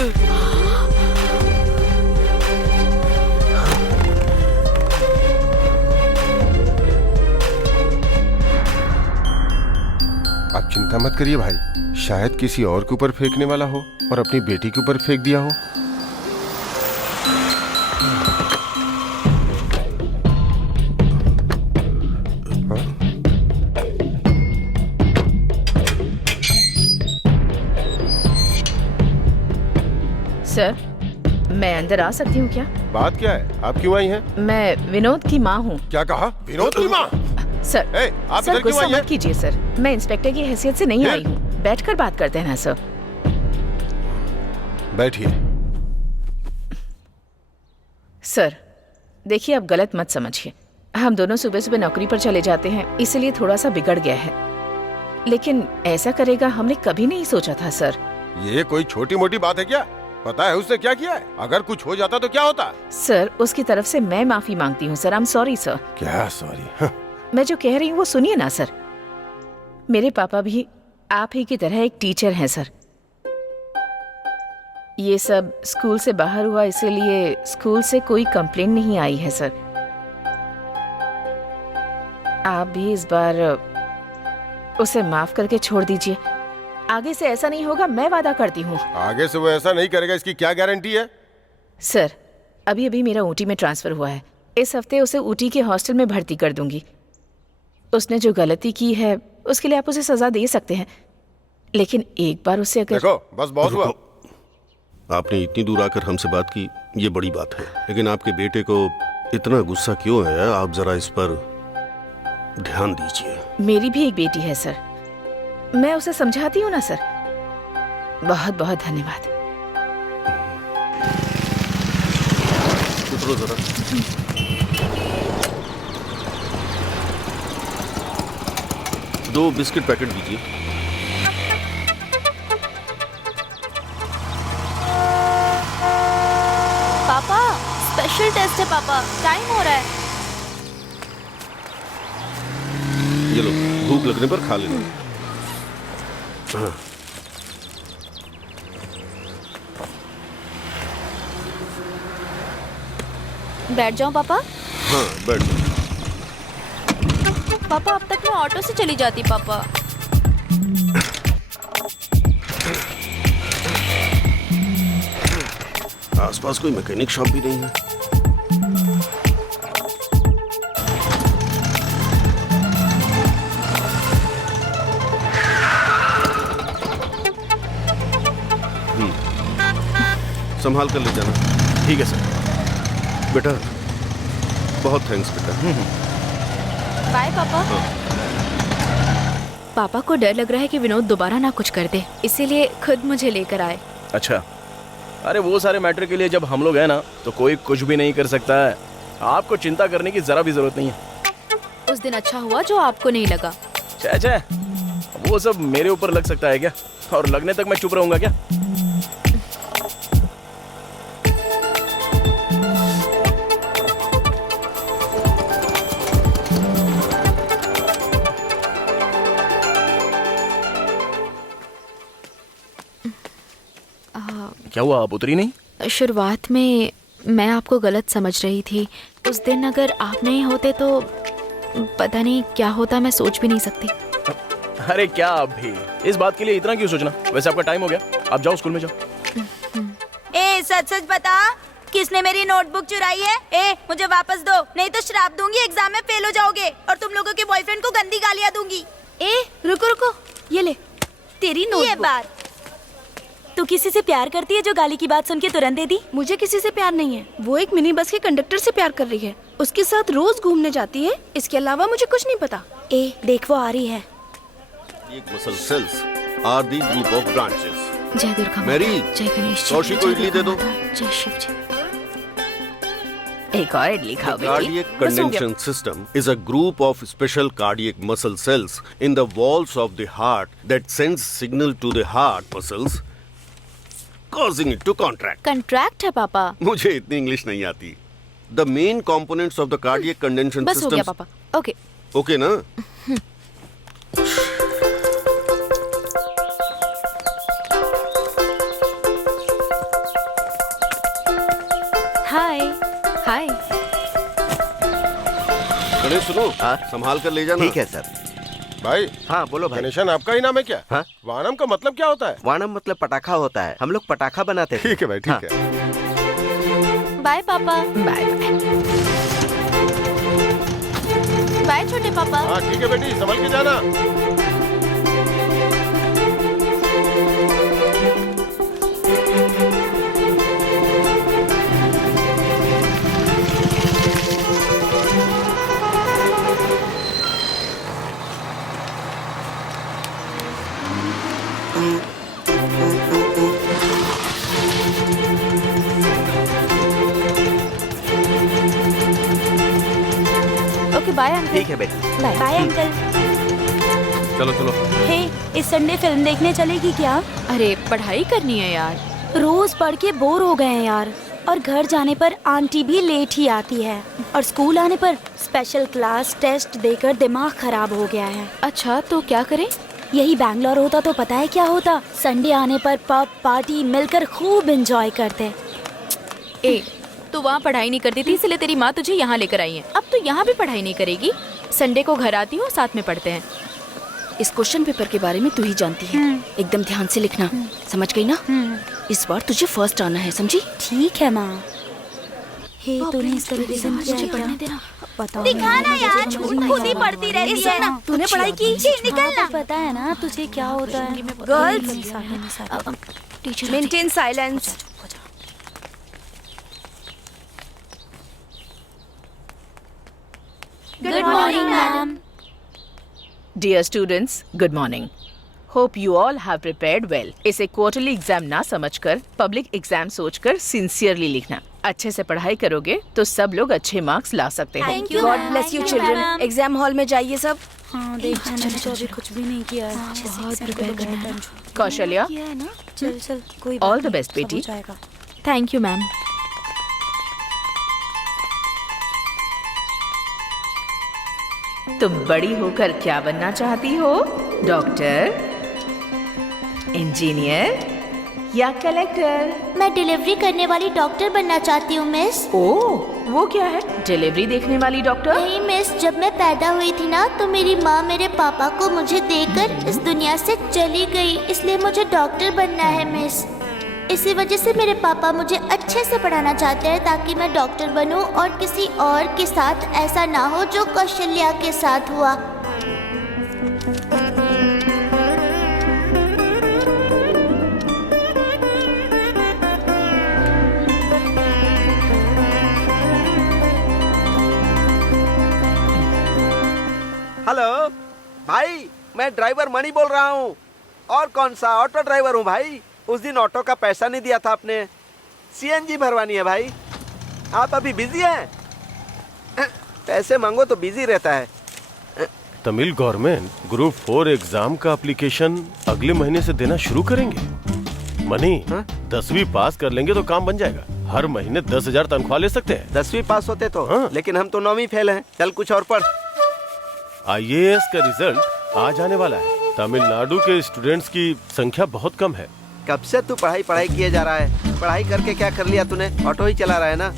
आप चिंता मत करिए भाई, शायद किसी और के ऊपर फेंकने वाला हो और अपनी बेटी के ऊपर फेंक दिया हो। सर, मैं अंदर आ सकती हूँ क्या? बात क्या है? आप क्यों आई हैं? मैं विनोद की माँ हूँ। क्या कहा? विनोद की माँ? सर, आप सर इधर क्यों गुस्सा आई हैं? मत कीजिए सर, मैं इंस्पेक्टर की हैसियत से नहीं आई हूँ। बैठकर बात करते हैं ना सर। बैठिए। सर देखिए, आप गलत मत समझिए। हम दोनों सुबह सुबह नौकरी पर चले जाते हैं, इसलिए थोड़ा सा बिगड़ गया है, लेकिन ऐसा करेगा हमने कभी नहीं सोचा था सर। ये कोई छोटी मोटी बात है क्या? पता है उसने क्या किया है? अगर कुछ हो जाता तो क्या होता? सर उसकी तरफ से मैं माफी मांगती हूँ sir. I am sorry sir. क्या सॉरी? मैं जो कह रही हूँ वो सुनिए ना सर। मेरे पापा भी आप ही की तरह एक टीचर हैं सर। ये सब स्कूल से बाहर हुआ, इसीलिए स्कूल से कोई कंप्लेंट नहीं आई है सर। आप भी इस बार उसे माफ करके छोड़ दीजिए। आगे से ऐसा नहीं होगा, मैं वादा करती हूँ। आगे से वो ऐसा नहीं करेगा, इसकी क्या गारंटी है? सर अभी अभी मेरा ऊटी में ट्रांसफर हुआ है, इस हफ्ते उसे ऊटी के हॉस्टल में भर्ती कर दूंगी। उसने जो गलती की है उसके लिए आप उसे सजा दे सकते हैं, लेकिन एक बार उसे अगर... देखो बस बहुत हुआ। आपने इतनी दूर आकर हमसे बात की, ये बड़ी बात है, लेकिन आपके बेटे को इतना गुस्सा क्यों है? आप जरा इस पर ध्यान दीजिए। मेरी भी एक बेटी है सर, मैं उसे समझाती हूँ ना सर। बहुत बहुत धन्यवाद। उतरो जरा। दो बिस्किट पैकेट दीजिए। पापा स्पेशल टेस्ट है पापा, टाइम हो रहा है। ये लो, भूख लगने पर खा लेना। हाँ। बैठ जाऊं पापा? हाँ बैठ जाओ। पापा अब तक मैं ऑटो से चली जाती पापा। आसपास कोई मैकेनिक शॉप भी नहीं है। संभाल कर ले जाना। ठीक है सर। बेटा बहुत थैंक्स बेटा। बाय पापा। पापा को डर लग रहा है कि विनोद दोबारा ना कुछ कर दे, इसीलिए खुद मुझे लेकर आए। अच्छा, अरे वो सारे मैटर के लिए जब हम लोग हैं ना तो कोई कुछ भी नहीं कर सकता है। आपको चिंता करने की जरा भी जरूरत नहीं है। उस दिन अच्छा हुआ जो आपको नहीं लगा। छे वो सब मेरे ऊपर लग सकता है क्या? और लगने तक मैं चुप रहूंगा क्या? क्या हुआ, आप उतरी नहीं? शुरुआत में मैं आपको गलत समझ रही थी। उस दिन अगर आप नहीं होते तो पता नहीं क्या होता, मैं सोच भी नहीं सकती। अरे क्या आप भी इस बात के लिए इतना क्यों सोचना? वैसे आपका टाइम हो गया, आप जाओ स्कूल में जाओ। ए सच सच बता, किसने मेरी नोटबुक चुराई है? ए मुझे वापस दो, नहीं तो श्राप दूंगी, एग्जाम में फेल हो जाओगे और तुम लोगों के बॉयफ्रेंड को गंदी गालियां दूंगी। ए रुको रुको, ये ले तेरी नोटबुक। ये बात तू किसी से प्यार करती है जो गाली की बात सुन के तुरंत दे दी? मुझे किसी से प्यार नहीं है, वो एक मिनी बस के कंडक्टर से प्यार कर रही है, उसके साथ रोज घूमने जाती है, इसके अलावा मुझे कुछ नहीं पता। ए देख वो आ रही है। Muscle cells are the group of branches. जय दुर्गा, मैरी, जय गणेश, कौशी को इडली दे दो। जय शिव जी। एक और इडली खाओ बेटी। Cardiac condension system is a group of special cardiac muscle cells in the walls of the heart that sends signal to the heart muscles, causing it to contract. Contract है पापा। मुझे इतनी इंग्लिश नहीं आती। The main components of the cardiac condension बस हो गया systems. पापा। ओके। ओके ना? हाय। गणेश सुनो, हाँ? संभाल कर ले जाना। ठीक है सर। भाई हाँ बोलो भाई। गणेशन आपका ही नाम है क्या? हाँ? वानम का मतलब क्या होता है? वाणम मतलब पटाखा होता है, हम लोग पटाखा बनाते थे। ठीक है भाई, ठीक हाँ। है। बाय पापा। Bye bye. बाय छोटे पापा। हाँ ठीक है बेटी, संभल के जाना। Okay bye uncle. ठीक है बेटा। बाय। Bye uncle. चलो चलो। हे, इस संडे फिल्म देखने चलेगी क्या? अरे पढ़ाई करनी है यार। रोज पढ़ के बोर हो गए हैं यार। और घर जाने पर आंटी भी लेट ही आती है और स्कूल आने पर स्पेशल क्लास टेस्ट देकर दिमाग खराब हो गया है। अच्छा तो क्या करें? यही बैंगलोर होता तो पता है क्या होता? संडे आने पर पब पार्टी मिलकर खूब एंजॉय करते। ए तू वहाँ पढ़ाई नहीं करती थी इसलिए तेरी माँ तुझे यहाँ लेकर आई है। अब तू यहाँ भी पढ़ाई नहीं करेगी। संडे को घर आती हूँ, साथ में पढ़ते हैं। इस क्वेश्चन पेपर के बारे में तू ही जानती है, एकदम ध्यान से लिखना, समझ गई ना? इस बार तुझे फर्स्ट आना है, समझी? ठीक है माँ। हे तूने इसका रिवीजन किया है क्या? देना। पता दिखाना यार, खुद ही पढ़ती रहती है। तूने पढ़ाई की? निकलना। पता है ना तुझे क्या होता है? Girls, teacher maintain silence. Good morning ma'am. Dear students, good morning. Hope you all have prepared well. इसे क्वार्टरली एग्जाम ना समझकर पब्लिक एग्जाम सोचकर सिंसियरली लिखना। अच्छे से पढ़ाई करोगे तो सब लोग अच्छे मार्क्स ला सकते हैं। Thank you, God ma'am. Bless you Thank you, children. ma'am. Exam hall में जाइए सब। हाँ देख मैंने तो अभी कुछ भी नहीं किया है। बहुत प्रिपेयर करना है। कौशल्या, किया है ना? चल चल कोई All बात the नहीं, best, सब बेटी। हो जाएगा। Thank you ma'am. तुम बड़ी होकर क्या बनना चाहती हो? डॉक्टर, इंजीनियर या कलेक्टर? मैं डिलीवरी करने वाली डॉक्टर बनना चाहती हूँ मिस। ओह, वो क्या है? डिलीवरी देखने वाली डॉक्टर? नहीं मिस, जब मैं पैदा हुई थी ना तो मेरी माँ मेरे पापा को मुझे देकर इस दुनिया से चली गई, इसलिए मुझे डॉक्टर बनना है मिस। इसी वजह से मेरे पापा मुझे अच्छे से पढ़ाना चाहते हैं ताकि मैं डॉक्टर बनूं और किसी और के साथ ऐसा ना हो जो कौशल्या के साथ हुआ। हेलो भाई, मैं ड्राइवर मणि बोल रहा हूँ। और कौन सा ऑटो ड्राइवर हूँ भाई। उस दिन ऑटो का पैसा नहीं दिया था आपने, सीएनजी भरवानी है भाई। आप अभी बिजी हैं? पैसे मांगो तो बिजी रहता है। तमिल गवर्नमेंट ग्रुप 4 एग्जाम का एप्लीकेशन अगले महीने से देना शुरू करेंगे। मनी, हाँ? 10वीं पास कर लेंगे तो काम बन जाएगा। हर महीने 10,000 तनख्वाह ले सकते हैं। 10वीं पास होते तो हाँ? लेकिन हम तो 9वीं फेल हैं। चल कुछ और पढ़। IAS का रिजल्ट आज आने वाला है। तमिलनाडु के स्टूडेंट्स की संख्या बहुत कम है। कब से तू पढ़ाई किए जा रहा है? पढ़ाई करके क्या कर लिया तूने? ऑटो ही चला रहा है ना।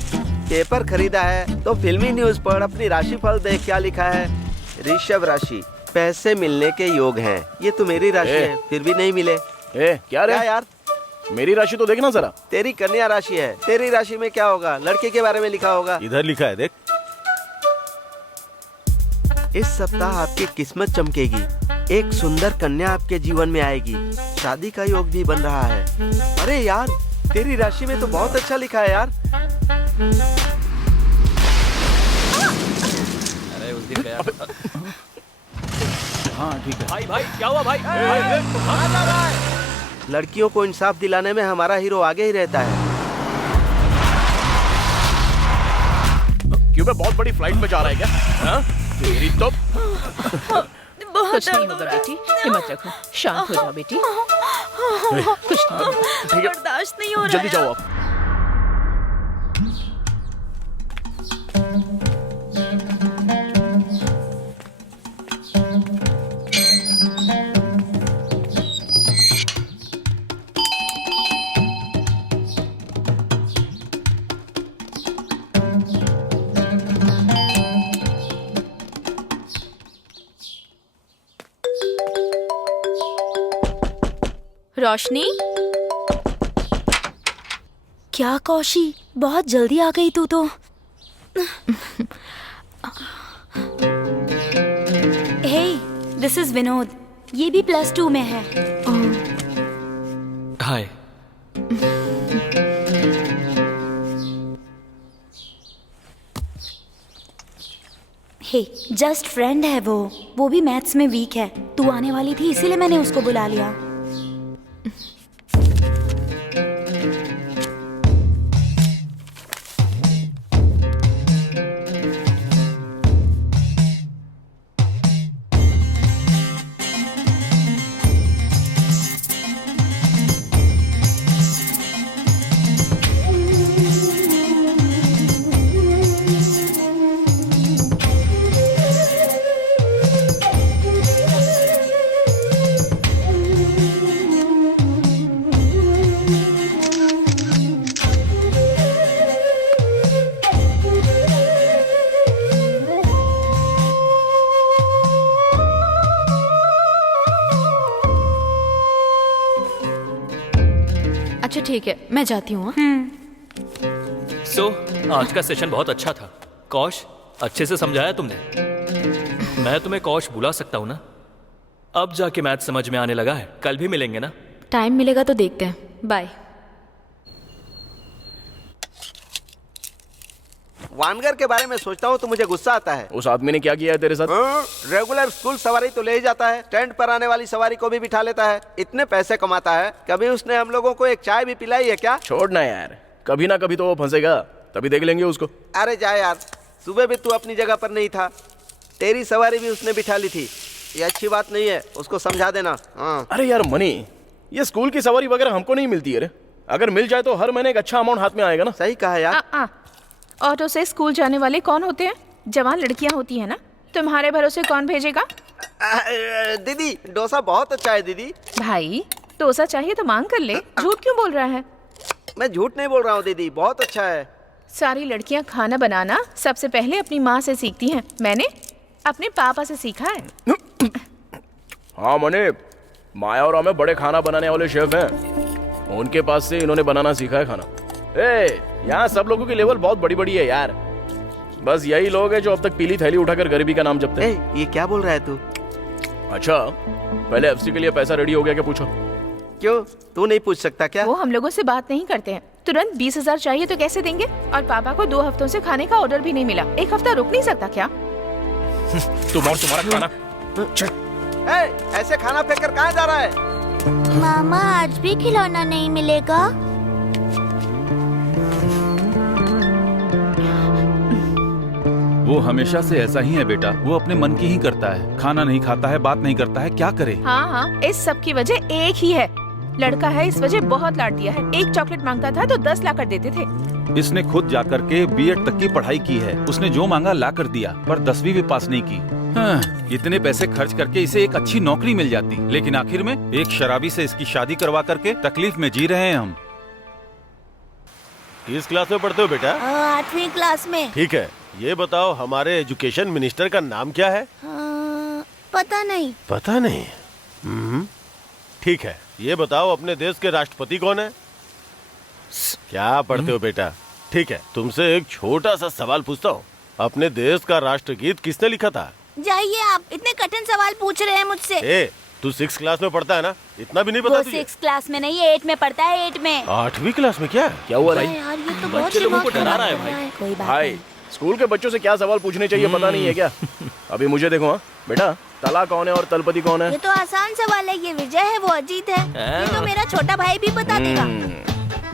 पेपर खरीदा है तो फिल्मी न्यूज पढ़, अपनी राशिफल देख क्या लिखा है। ऋषभ राशि, पैसे मिलने के योग हैं। ये तो मेरी राशि है, फिर भी नहीं मिले। ए क्या रे? क्या यार? मेरी राशि तो देखना जरा। तेरी कन्या राशि है, तेरी राशि में क्या होगा? लड़के के बारे में लिखा होगा। इधर लिखा है, देख। इस सप्ताह आपकी किस्मत चमकेगी, एक सुंदर कन्या आपके जीवन में आएगी, शादी का योग भी बन रहा है। अरे यार, तेरी राशि में तो बहुत अच्छा लिखा है यार। अरे उस दिन हाँ ठीक है। भाई भाई क्या हुआ भाई? लड़कियों को इंसाफ दिलाने में हमारा हीरो आगे ही रहता है। क्यों, मैं बहुत बड़ी फ्लाइट में जा रहा है क्या? हाँ? तेरी तो कुछ नहीं होगा बेटी, हिम्मत रखो, शांत हो जाओ बेटी। कुछ नहीं होगा। ठीक है, बर्दाश्त नहीं हो रहा जल्दी जाओ आप। रोशनी, क्या कौशी, बहुत जल्दी आ गई तू तो। हे, दिस इज विनोद, ये भी +2 में है। हाय। हे, जस्ट फ्रेंड है वो भी मैथ्स में वीक है। तू आने वाली थी इसीलिए मैंने उसको बुला लिया। अच्छा ठीक है, मैं जाती हूँ। सो आज का सेशन बहुत अच्छा था। कौश, अच्छे से समझाया तुमने। मैं तुम्हें कौश बुला सकता हूँ ना? अब जाके मैथ समझ में आने लगा है। कल भी मिलेंगे ना? टाइम मिलेगा तो देखते हैं। बाय। वानगर के बारे में सोचता हूँ तो मुझे गुस्सा आता है। उस आदमी ने क्या किया है तेरे साथ? रेगुलर स्कूल सवारी तो ले ही जाता है, टेंट पर आने वाली सवारी को भी बिठा लेता है, इतने पैसे कमाता है। कभी उसने हम लोगों को एक चाय भी पिलाई है क्या? छोड़ना यार, कभी ना कभी तो वो फंसेगा, तभी देख लेंगे उसको। अरे जा यार, सुबह भी तू अपनी जगह पर नहीं था, तेरी सवारी भी उसने बिठा ली थी। ये अच्छी बात नहीं है, उसको समझा देना। हाँ। अरे यार मनी, ये स्कूल की सवारी वगैरह हमको नहीं मिलती है रे। अगर मिल जाए तो हर महीने एक अच्छा अमाउंट हाथ में आएगा ना। सही कहा यार। ऑटो से स्कूल जाने वाले कौन होते हैं? जवान लड़कियां होती है ना। तुम्हारे भरोसे कौन भेजेगा? दीदी, डोसा बहुत अच्छा है दीदी। भाई, डोसा चाहिए तो मांग कर ले, झूठ क्यों बोल रहा है? मैं झूठ नहीं बोल रहा हूँ दीदी, बहुत अच्छा है। सारी लड़कियां खाना बनाना सबसे पहले अपनी माँ से सीखती हैं। मैंने अपने पापा से सीखा है। हाँ मनी, माया और हमें बड़े खाना बनाने वाले शेफ हैं, उनके पास से इन्होंने बनाना सीखा है खाना। यहाँ सब लोगों की लेवल बहुत बड़ी बड़ी है यार। बस यही लोग हैं जो अब तक पीली थैली उठाकर गरीबी का नाम जपते हैं। ये क्या बोल रहा है तू? अच्छा, पहले एफसी के लिए पैसा रेडी हो गया क्या पूछो? क्यों, तू नहीं पूछ सकता क्या? वो हम लोगों से बात नहीं करते हैं। तुरंत 20,000 चाहिए तो कैसे देंगे? और पापा को 2 हफ्तों से खाने का ऑर्डर भी नहीं मिला। 1 हफ्ता रुक नहीं सकता क्या? तुम और तुम्हारा खाना। ऐसे खाना फेंक कर कहाँ जा रहा है? मामा, आज भी खिलौना नहीं मिलेगा? वो हमेशा से ऐसा ही है बेटा, वो अपने मन की ही करता है, खाना नहीं खाता है, बात नहीं करता है, क्या करे? हाँ, इस सब की वजह एक ही है। लड़का है, इस वजह बहुत लाड दिया है। 1 चॉकलेट मांगता था तो 10 ला कर देते थे। इसने खुद जाकर के बीएड तक की पढ़ाई की है, उसने जो मांगा ला कर दिया, पर 10वीं भी पास नहीं की। हाँ, इतने पैसे खर्च करके इसे एक अच्छी नौकरी मिल जाती, लेकिन आखिर में एक शराबी से इसकी शादी करवा करके तकलीफ में जी रहे हैं हम। किस क्लास में पढ़ते हो बेटा? 8वीं क्लास में। ठीक है, ये बताओ हमारे एजुकेशन मिनिस्टर का नाम क्या है? पता नहीं। पता नहीं? ठीक है, ये बताओ अपने देश के राष्ट्रपति कौन है? क्या पढ़ते हो बेटा? ठीक है, तुमसे एक छोटा सा सवाल पूछता हूँ, अपने देश का राष्ट्रगीत किसने लिखा था? जाइए, आप इतने कठिन सवाल पूछ रहे हैं मुझसे। तू 6 क्लास में पढ़ता है ना, इतना भी नहीं पता तुझे? 6 क्लास में नहीं, 8 में पढ़ता है, 8 में। 8वीं क्लास में? क्या हुआ भाई? यार, ये तो बहुत बच्चे लोगों को दिमाग डरा खराब रहा है कर भाई। कोई बात भाई, स्कूल के बच्चों से क्या सवाल पूछने चाहिए पता नहीं है क्या? अभी मुझे देखो। हाँ बेटा, तला कौन है और तलपति कौन है? ये तो आसान सवाल है। ये विजय है, वो अजीत है। ये तो मेरा छोटा भाई भी बता देगा।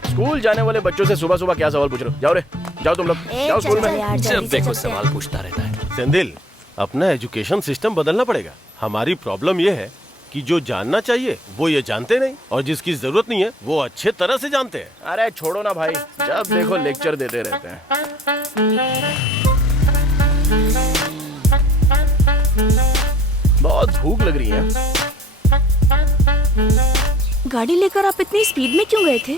स्कूल जाने वाले बच्चों से सुबह सुबह क्या सवाल पूछ रहे हो? जाओ रे, जाओ तुम लोग, जाओ स्कूल में। जब देखो सवाल पूछता रहता है। सेंदिल, अपना एजुकेशन सिस्टम बदलना पड़ेगा। हमारी प्रॉब्लम ये है कि जो जानना चाहिए वो ये जानते नहीं, और जिसकी जरूरत नहीं है वो अच्छे तरह से जानते हैं। अरे छोड़ो ना भाई, जब देखो लेक्चर देते रहते हैं। बहुत भूख लग रही है। गाड़ी लेकर आप इतनी स्पीड में क्यों गए थे?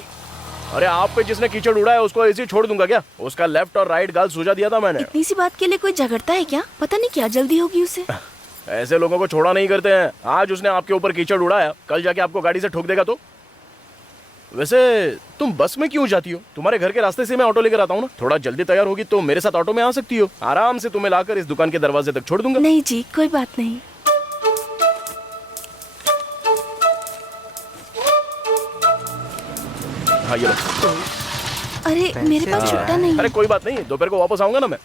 अरे आप पे जिसने कीचड़ उड़ा है उसको ऐसे ही छोड़ दूंगा क्या? उसका लेफ्ट और राइट गाल सूजा दिया था मैंने। इतनी सी बात के लिए कोई झगड़ता है क्या? पता नहीं क्या जल्दी होगी उसे। ऐसे लोगों को छोड़ा नहीं करते हैं। आज उसने आपके ऊपर कीचड़ उड़ाया, कल जाके आपको गाड़ी से ठोक देगा तो वैसे तुम बस में क्यों जाती हो? तुम्हारे घर के रास्ते से मैं ऑटो लेकर आता हूँ ना। थोड़ा जल्दी तैयार होगी तो मेरे साथ ऑटो में आ सकती हो। आराम से तुम्हें लाकर इस दुकान के दरवाजे तक छोड़ दूंगा। नहीं जी, कोई बात नहीं। हाँ ये लो। अरे मेरे पास छुट्टा नहीं। अरे कोई बात नहीं, दोपहर को वापस आऊंगा ना मैं।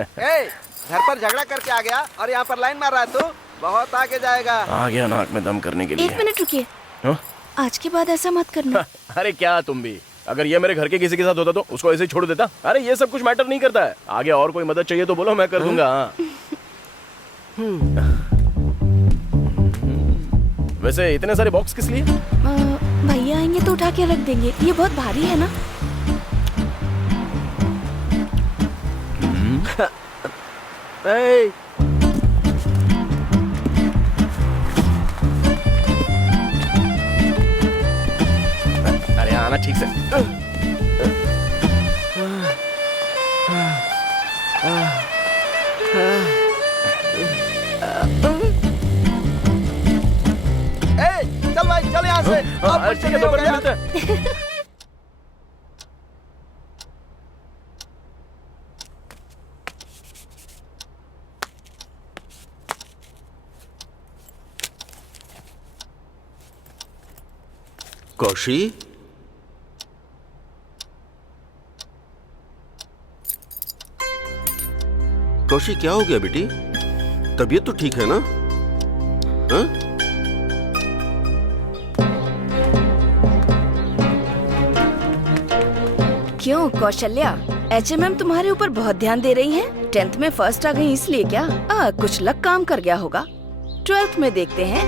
ए, घर पर झगड़ा करके आ गया और यहाँ पर लाइन मार रहा है तू। बहुत आगे जाएगा। आ गया नाक में दम करने के लिए। 1 मिनट रुकिए। हाँ? आज के बाद ऐसा मत करना। अरे क्या तुम भी, अगर ये मेरे घर के किसी के साथ होता तो उसको ऐसे ही छोड़ देता। अरे ये सब कुछ मैटर नहीं करता है। आगे और कोई मदद चाहिए तो बोलो, मैं कर दूंगा। वैसे इतने सारे बॉक्स किस लिए? भैया आएंगे तो उठा के रख देंगे, ये बहुत भारी है ना। ए, अरे आना ठीक से। चल भाई चल यहाँ से। अब ठीक है, दोपहर में मिलते हैं। कौशी, कौशी क्या हो गया बेटी? तबीयत तो ठीक है ना? हाँ? क्यों कौशल्या, HMM तुम्हारे ऊपर बहुत ध्यान दे रही हैं? 10th में फर्स्ट आ गई इसलिए क्या? कुछ लक काम कर गया होगा। 12th में देखते हैं।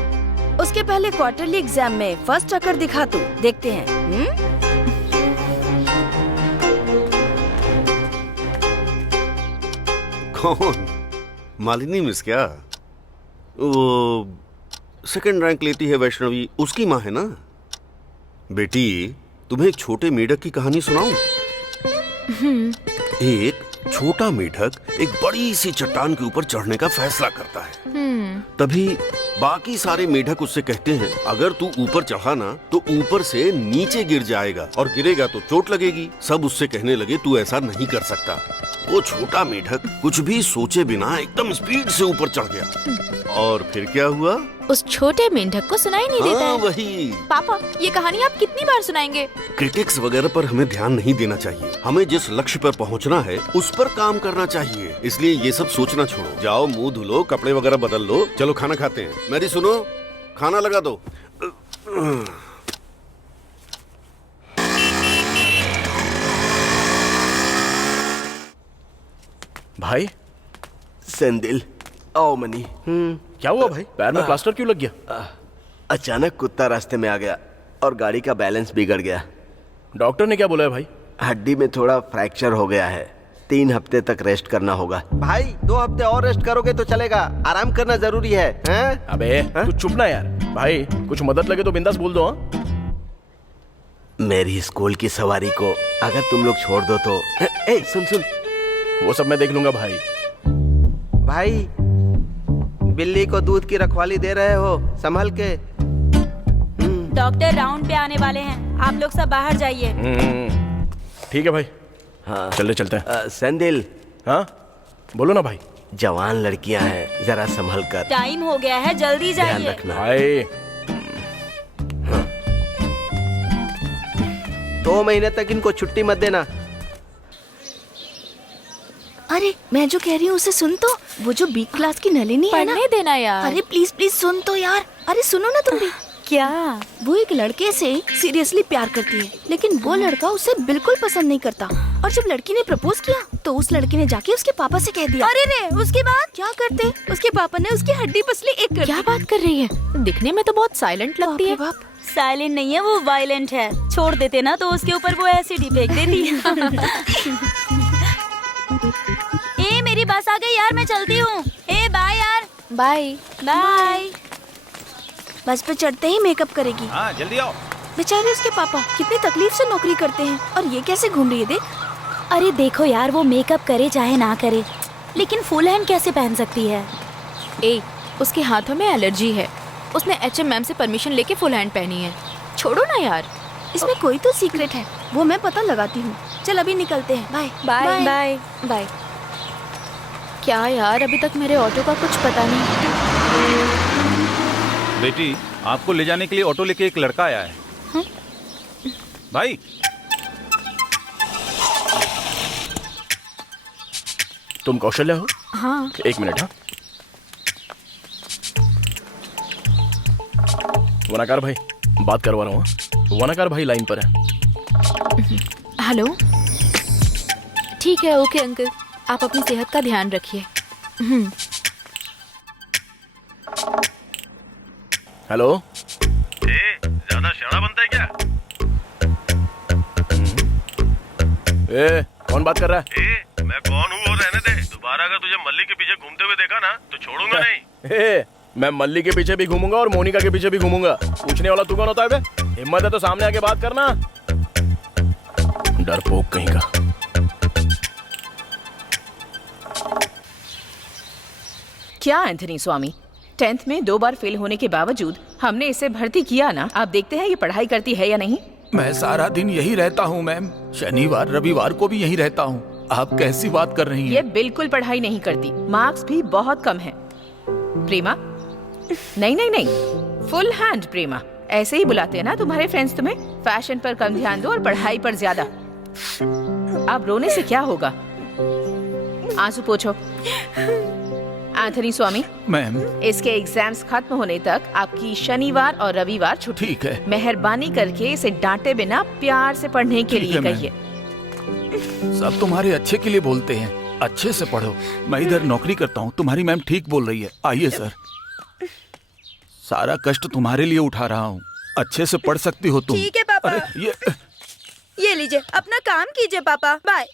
उसके पहले क्वार्टरली एग्जाम में फर्स्ट आकर दिखा तू, देखते हैं। कौन? मालिनी मिस क्या? वो सेकंड रैंक लेती है वैष्णवी, उसकी माँ है ना? बेटी तुम्हें एक छोटे मेढक की कहानी सुनाऊं? एक छोटा मेढक एक बड़ी सी चट्टान के ऊपर चढ़ने का फैसला करता है। तभी बाकी सारे मेढक उससे कहते हैं, अगर तू ऊपर चढ़ा ना तो ऊपर से नीचे गिर जाएगा और गिरेगा तो चोट लगेगी। सब उससे कहने लगे तू ऐसा नहीं कर सकता। वो छोटा मेढक कुछ भी सोचे बिना एकदम स्पीड से ऊपर चढ़ गया। और फिर क्या हुआ? उस छोटे मेंढक को सुनाई नहीं देता हाँ, है। वही। पापा, ये कहानी आप कितनी बार सुनाएंगे? क्रिटिक्स वगैरह पर हमें ध्यान नहीं देना चाहिए। हमें जिस लक्ष्य पर पहुंचना है उस पर काम करना चाहिए। इसलिए ये सब सोचना छोड़ो। जाओ मुंह धो लो, कपड़े वगैरह बदल लो, चलो खाना खाते हैं। मेरी सुनो, खाना लगा दो। भाई सेंदिल, आओ मनी। क्या हुआ भाई? पैर में प्लास्टर क्यों लग गया? अचानक कुत्ता रास्ते में आ गया और गाड़ी का बैलेंस बिगड़ गया। डॉक्टर ने क्या बोला है भाई? हड्डी में थोड़ा फ्रैक्चर हो गया है। 3 हफ्ते तक रेस्ट करना होगा। भाई 2 हफ्ते और रेस्ट करोगे तो चलेगा। आराम करना जरूरी है। हैं? अबे तू चुप ना यार। भाई कुछ मदद लगे तो बिंदास बोल दो। हाँ? मेरी स्कूल की सवारी को अगर तुम लोग छोड़ दो तो। ए, सुन सुन, वो सब मैं देख लूंगा भाई। भाई बिल्ली को दूध की रखवाली दे रहे हो, संभल के। डॉक्टर राउंड पे आने वाले हैं, आप लोग सब बाहर जाइए। ठीक है भाई। हाँ चलते हैं। सेंदिल। हाँ बोलो ना भाई। जवान लड़कियां हैं, जरा संभल कर। टाइम हो गया है, जल्दी ध्यान जाइए। रखना। भाई 2 महीने तक इनको छुट्टी मत देना। अरे मैं जो कह रही हूँ उसे सुन तो। वो जो बी क्लास की नलिनी है ना, पढ़ने देना यार। अरे प्लीज प्लीज सुन तो यार। अरे सुनो ना तुम भी। क्या? वो एक लड़के से सीरियसली प्यार करती है, लेकिन वो लड़का उसे बिल्कुल पसंद नहीं करता। और जब लड़की ने प्रपोज किया तो उस लड़के ने जाके उसके पापा से कह दिया। अरे रे, उसके बाद क्या करते? उसके पापा ने उसकी हड्डी पसली एक कर क्या बात कर रही है? दिखने में तो बहुत साइलेंट लगती है। बाप। साइलेंट नहीं है, वो वायलेंट है। छोड़ देते ना तो उसके ऊपर वो एसिड ही फेंक देती। ए मेरी बस आ गई यार, मैं चलती हूँ। ए बाय यार। Bye bye. बस पे चढ़ते ही मेकअप करेगी। हाँ जल्दी आओ। बेचारे उसके पापा कितनी तकलीफ से नौकरी करते हैं और ये कैसे घूम रही है देख। अरे देखो यार, वो मेकअप करे चाहे ना करे, लेकिन फुल हैंड कैसे पहन सकती है? ए, उसके हाथों में एलर्जी है। उसने HM मैम से परमिशन लेके फुल हैंड पहनी है। छोड़ो ना यार। इसमें कोई तो सीक्रेट है, वो मैं पता लगाती हूँ। चल अभी निकलते हैं। Bye bye bye bye. क्या यार, अभी तक मेरे ऑटो का कुछ पता नहीं। बेटी, आपको ले जाने के लिए ऑटो लेके एक लड़का आया है। भाई, तुम कौशल्या हो? हाँ। एक मिनट। हाँ, वनाकार भाई बात करवा रहा हूँ। वनाकार भाई लाइन पर है। हेलो। ठीक है, ओके अंकल, आप अपनी सेहत का ध्यान रखिए। हेलो। ज्यादा शाना बनता है क्या? कौन बात कर रहा है? मैं कौन हूँ वो रहने दे। दोबारा अगर तुझे मल्ली के पीछे घूमते हुए देखा ना तो छोड़ूंगा नहीं। मैं मल्ली के पीछे भी घूमूंगा और मोनिका के पीछे भी घूमूंगा। पूछने वाला तू कौन होता है बे? हिम्मत है तो सामने आके बात करना। डरपोक कहीं का। क्या एंथनी स्वामी, 10th में 2 बार फेल होने के बावजूद हमने इसे भर्ती किया ना। आप देखते हैं ये पढ़ाई करती है या नहीं। मैं सारा दिन यही रहता हूँ मैम, शनिवार रविवार को भी यही रहता हूँ। आप कैसी बात कर रही हैं? ये बिल्कुल पढ़ाई नहीं करती, मार्क्स भी बहुत कम हैं। प्रेमा, नहीं नहीं नहीं, फुल हैंड प्रेमा, ऐसे ही बुलाते हैं ना तुम्हारे फ्रेंड्स तुम्हें। फैशन पर कम ध्यान दो और पढ़ाई पर ज्यादा। अब रोने से क्या होगा, आंसू पोंछो। एंथनी स्वामी, मैम, इसके एग्जाम्स खत्म होने तक आपकी शनिवार और रविवार छुट्टी। ठीक है। मेहरबानी करके इसे डांटे बिना प्यार से पढ़ने के लिए कहिए। सब तुम्हारे अच्छे के लिए बोलते हैं, अच्छे से पढ़ो। मैं इधर नौकरी करता हूँ, तुम्हारी मैम ठीक बोल रही है। आइए सर, सारा कष्ट तुम्हारे लिए उठा रहा हूँ, अच्छे से पढ़ सकती हो तुम। ठीक है पापा। अरे ये लीजिए, अपना काम कीजिए पापा। बाय।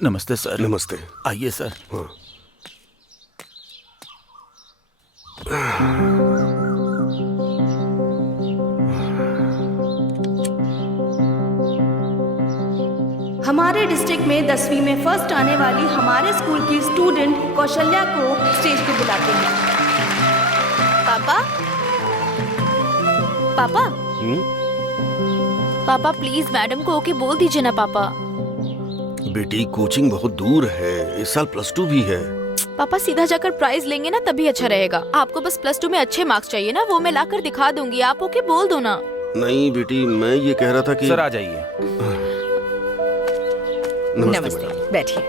नमस्ते सर। नमस्ते। आइए सर। हाँ। हमारे डिस्ट्रिक्ट में 10वीं में फर्स्ट आने वाली हमारे स्कूल की स्टूडेंट कौशल्या को स्टेज पे बुलाते हैं। पापा, पापा, पापा प्लीज मैडम को ओके बोल दीजिए ना पापा। बेटी, कोचिंग बहुत दूर है, इस साल +2 भी है। पापा सीधा जाकर प्राइज लेंगे ना तभी अच्छा रहेगा। आपको बस +2 में अच्छे मार्क्स चाहिए ना, वो मैं लाकर दिखा दूंगी। आप ओके बोल दो ना। नहीं बेटी, मैं ये कह रहा था कि सर आ जाइए। नमस्ते, बैठिए।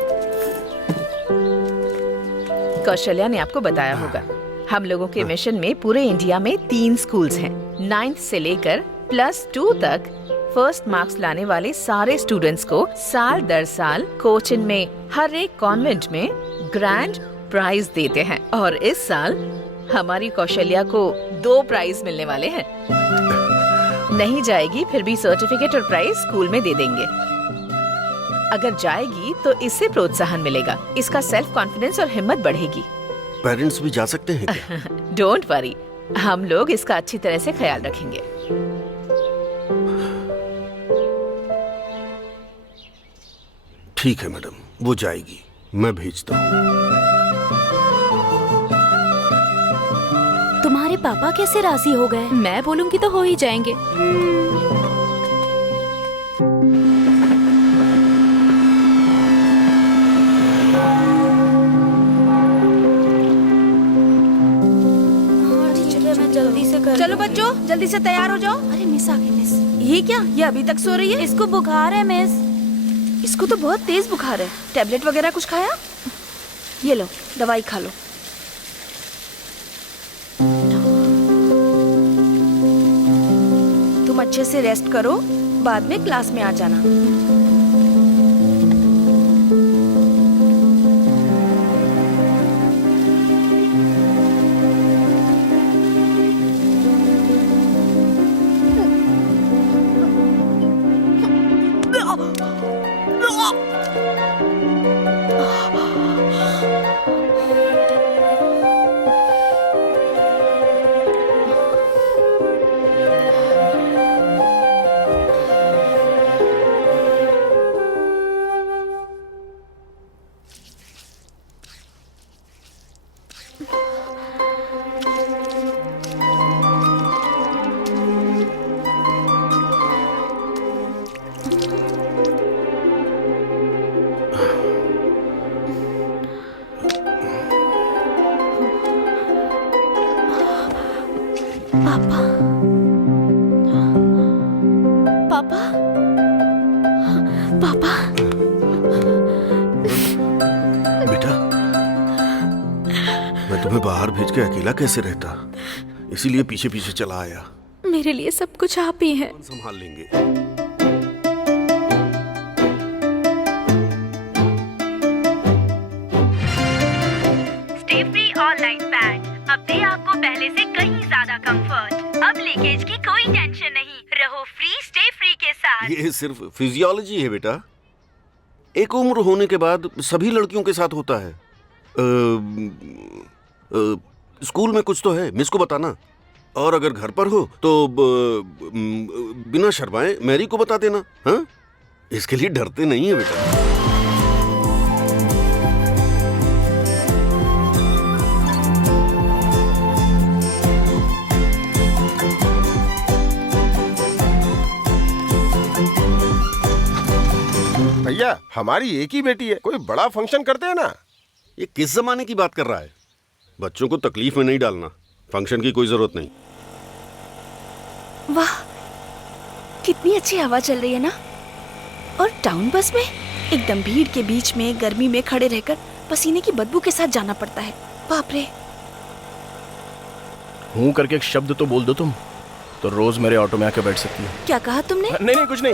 कौशल्या ने आपको बताया होगा, हम लोगों के मिशन में पूरे इंडिया में 3 स्कूल्स हैं। 9th से लेकर +2 तक फर्स्ट मार्क्स लाने वाले सारे स्टूडेंट्स को साल दर साल कोचिन में हर एक कॉन्वेंट में ग्रैंड प्राइज देते हैं। और इस साल हमारी कौशल्या को 2 प्राइज मिलने वाले हैं। नहीं जाएगी फिर भी सर्टिफिकेट और प्राइज स्कूल में दे देंगे। अगर जाएगी तो इससे प्रोत्साहन मिलेगा, इसका सेल्फ कॉन्फिडेंस और हिम्मत बढ़ेगी। पेरेंट्स भी जा सकते हैं क्या? डोंट वरी, हम लोग इसका अच्छी तरह से ख्याल रखेंगे। ठीक है मैडम, वो जाएगी, मैं भेजता हूँ। तुम्हारे पापा कैसे राजी हो गए? मैं बोलूंगी तो हो ही जाएंगे। जल्दी से कर। चलो बच्चों, जल्दी से तैयार हो जाओ। अरे मिस आ गई मिस। ये क्या, ये अभी तक सो रही है? इसको बुखार है मिस। इसको तो बहुत तेज बुखार है। टैबलेट वगैरह कुछ खाया? ये लो, दवाई खा लो। तुम अच्छे से रेस्ट करो, बाद में क्लास में आ जाना। तुम्हें बाहर भेज के अकेला कैसे रहता, इसीलिए पीछे पीछे चला आया। मेरे लिए सब कुछ आप ही हैं। संभाल लेंगे। स्टे फ्री ऑनलाइन पैड अब दे आपको पहले से कहीं ज्यादा कंफर्ट। अब लीकेज की कोई टेंशन नहीं, रहो फ्री स्टे फ्री के साथ। ये सिर्फ फिजियोलॉजी है बेटा, एक उम्र होने के बाद सभी लड़कियों के साथ होता है। स्कूल में कुछ तो है, मिस को बताना, और अगर घर पर हो तो बिना शर्माए मैरी को बता देना। हाँ, इसके लिए डरते नहीं है बेटा। भैया हमारी एक ही बेटी है, कोई बड़ा फंक्शन करते हैं ना। ये किस जमाने की बात कर रहा है? बच्चों को तकलीफ में नहीं डालना, फंक्शन की कोई जरूरत नहीं। वाह, कितनी अच्छी हवा चल रही है ना। और टाउन बस में एकदम भीड़ के बीच में गर्मी में खड़े रहकर पसीने की बदबू के साथ जाना पड़ता है। बाप रे। हूँ करके एक शब्द तो बोल दो तुम, तो रोज मेरे ऑटो में आके बैठ सकती हो। क्या कहा तुमने? नहीं कुछ नहीं।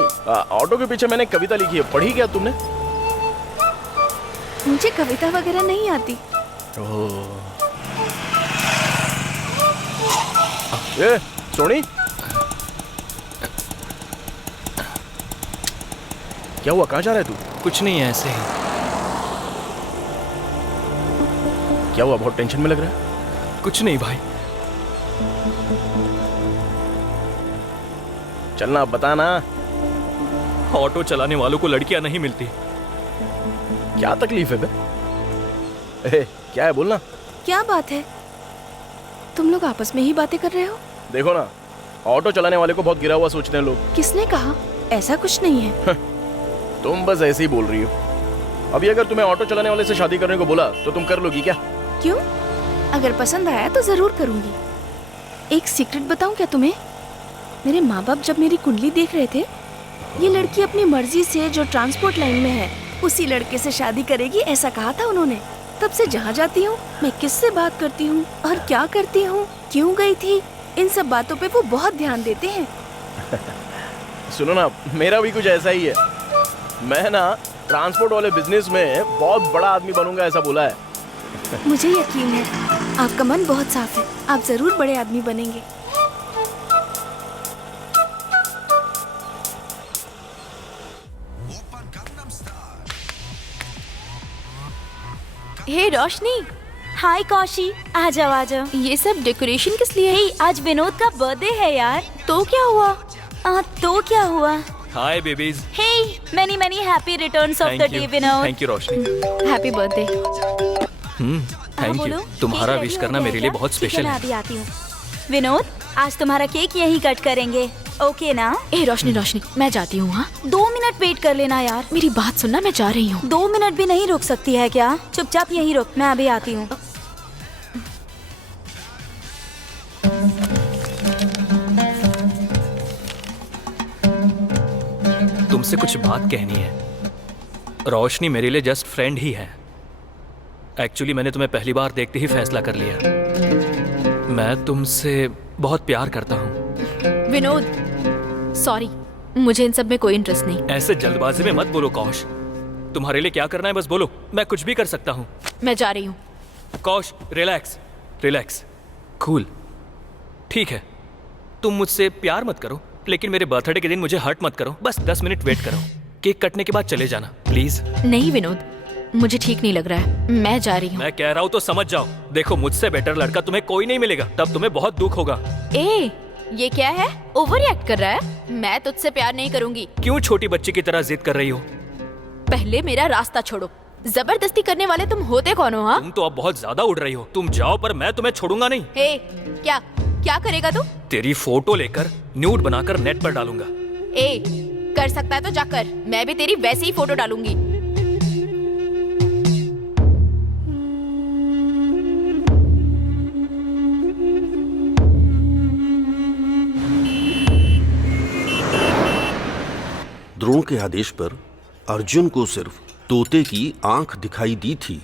ऑटो के पीछे मैंने कविता लिखी है, पढ़ी क्या तुमने? मुझे कविता वगैरह नहीं आती। ए सोनी, क्या हुआ, कहाँ जा रहा है तू? कुछ नहीं है, ऐसे ही। क्या हुआ, बहुत टेंशन में लग रहा है? कुछ नहीं भाई। चलना, बताना। ऑटो चलाने वालों को लड़कियां नहीं मिलती। क्या तकलीफ है बे? क्या है, बोलना। क्या बात है? तुम लोग आपस में ही बातें कर रहे हो? देखो ना, ऑटो चलाने वाले को बहुत गिरा हुआ सोचते हैं लोग। किसने कहा? ऐसा कुछ नहीं है। तुम बस ऐसे ही बोल रही हो। अभी अगर तुम्हें ऑटो चलाने वाले से शादी करने को बोला तो तुम कर लोगी क्या? क्यों? अगर पसंद आया तो जरूर करूंगी। एक सीक्रेट बताऊं क्या तुम्हें? मेरे माँ बाप जब मेरी कुंडली देख रहे थे, ये लड़की अपनी मर्जी से जो ट्रांसपोर्ट लाइन में है उसी लड़के से शादी करेगी, ऐसा कहा था उन्होंने। तब से जहाँ जाती हूँ, मैं किससे बात करती हूँ और क्या करती हूँ, क्यों गई थी, इन सब बातों पे वो बहुत ध्यान देते हैं। सुनो ना, मेरा भी कुछ ऐसा ही है। मैं ना ट्रांसपोर्ट वाले बिजनेस में बहुत बड़ा आदमी बनूंगा, ऐसा बोला है। मुझे यकीन है, आपका मन बहुत साफ है, आप जरूर बड़े आदमी बनेंगे। हे रोशनी। हाय कौशी, आ जाओ आ जाओ। ये सब डेकोरेशन किस लिए है? आज विनोद का बर्थडे है यार। तो क्या हुआ? तो क्या हुआ? Hi babies. Hey, many many happy returns of the day Vinod. Thank you Roshni. Happy birthday. Thank you. तुम्हारा विश करना मेरे लिए बहुत स्पेशल है। मैं अभी आती हूँ। विनोद, आज तुम्हारा केक यही कट करेंगे, ओके ना? ए रोशनी रोशनी, मैं जाती हूँ। हाँ, 2 मिनट वेट कर लेना यार। मेरी बात सुनना, मैं जा रही हूँ। 2 मिनट भी नहीं रुक सकती है क्या? चुपचाप यहीं रुक, मैं अभी आती हूँ। तुमसे कुछ बात कहनी है। रोशनी मेरे लिए जस्ट फ्रेंड ही है। एक्चुअली मैंने तुम्हें पहली बार देखते ही फैसला कर लिया, मैं तुमसे बहुत प्यार करता हूँ। विनोद, सॉरी, मुझे इन सब में कोई इंटरेस्ट नहीं। ऐसे जल्दबाजी में मत बोलो कौश। तुम्हारे लिए क्या करना है बस बोलो, मैं कुछ भी कर सकता हूँ। मैं जा रही हूँ। कौश, रिलैक्स रिलैक्स, कूल। ठीक है, तुम मुझसे प्यार मत करो, लेकिन मेरे बर्थडे के दिन मुझे हर्ट मत करो। बस 10 मिनट वेट करो, केक कटने के बाद चले जाना प्लीज। नहीं विनोद, मुझे ठीक नहीं लग रहा है, मैं जा रही हूँ। मैं कह रहा हूँ तो समझ जाओ। देखो, मुझसे बेटर लड़का तुम्हें कोई नहीं मिलेगा, तब तुम्हें बहुत दुख होगा। ए, ये क्या है? ओवर रिएक्ट कर रहा है? मैं तुझसे प्यार नहीं करूंगी। क्यों छोटी बच्ची की तरह जिद कर रही हो? पहले मेरा रास्ता छोड़ो। जबरदस्ती करने वाले तुम होते कौन हो? हाँ, तुम तो अब बहुत ज्यादा उड़ रही हो। तुम जाओ, पर मैं तुम्हें छोड़ूंगा नहीं। हे, क्या क्या करेगा तू? तेरी फोटो लेकर न्यूड बनाकर नेट पर डालूंगा। ए, कर सकता है तो जाकर, मैं भी तेरी वैसे ही फोटो डालूंगी। द्रोण के आदेश पर अर्जुन को सिर्फ तोते की आंख दिखाई दी थी,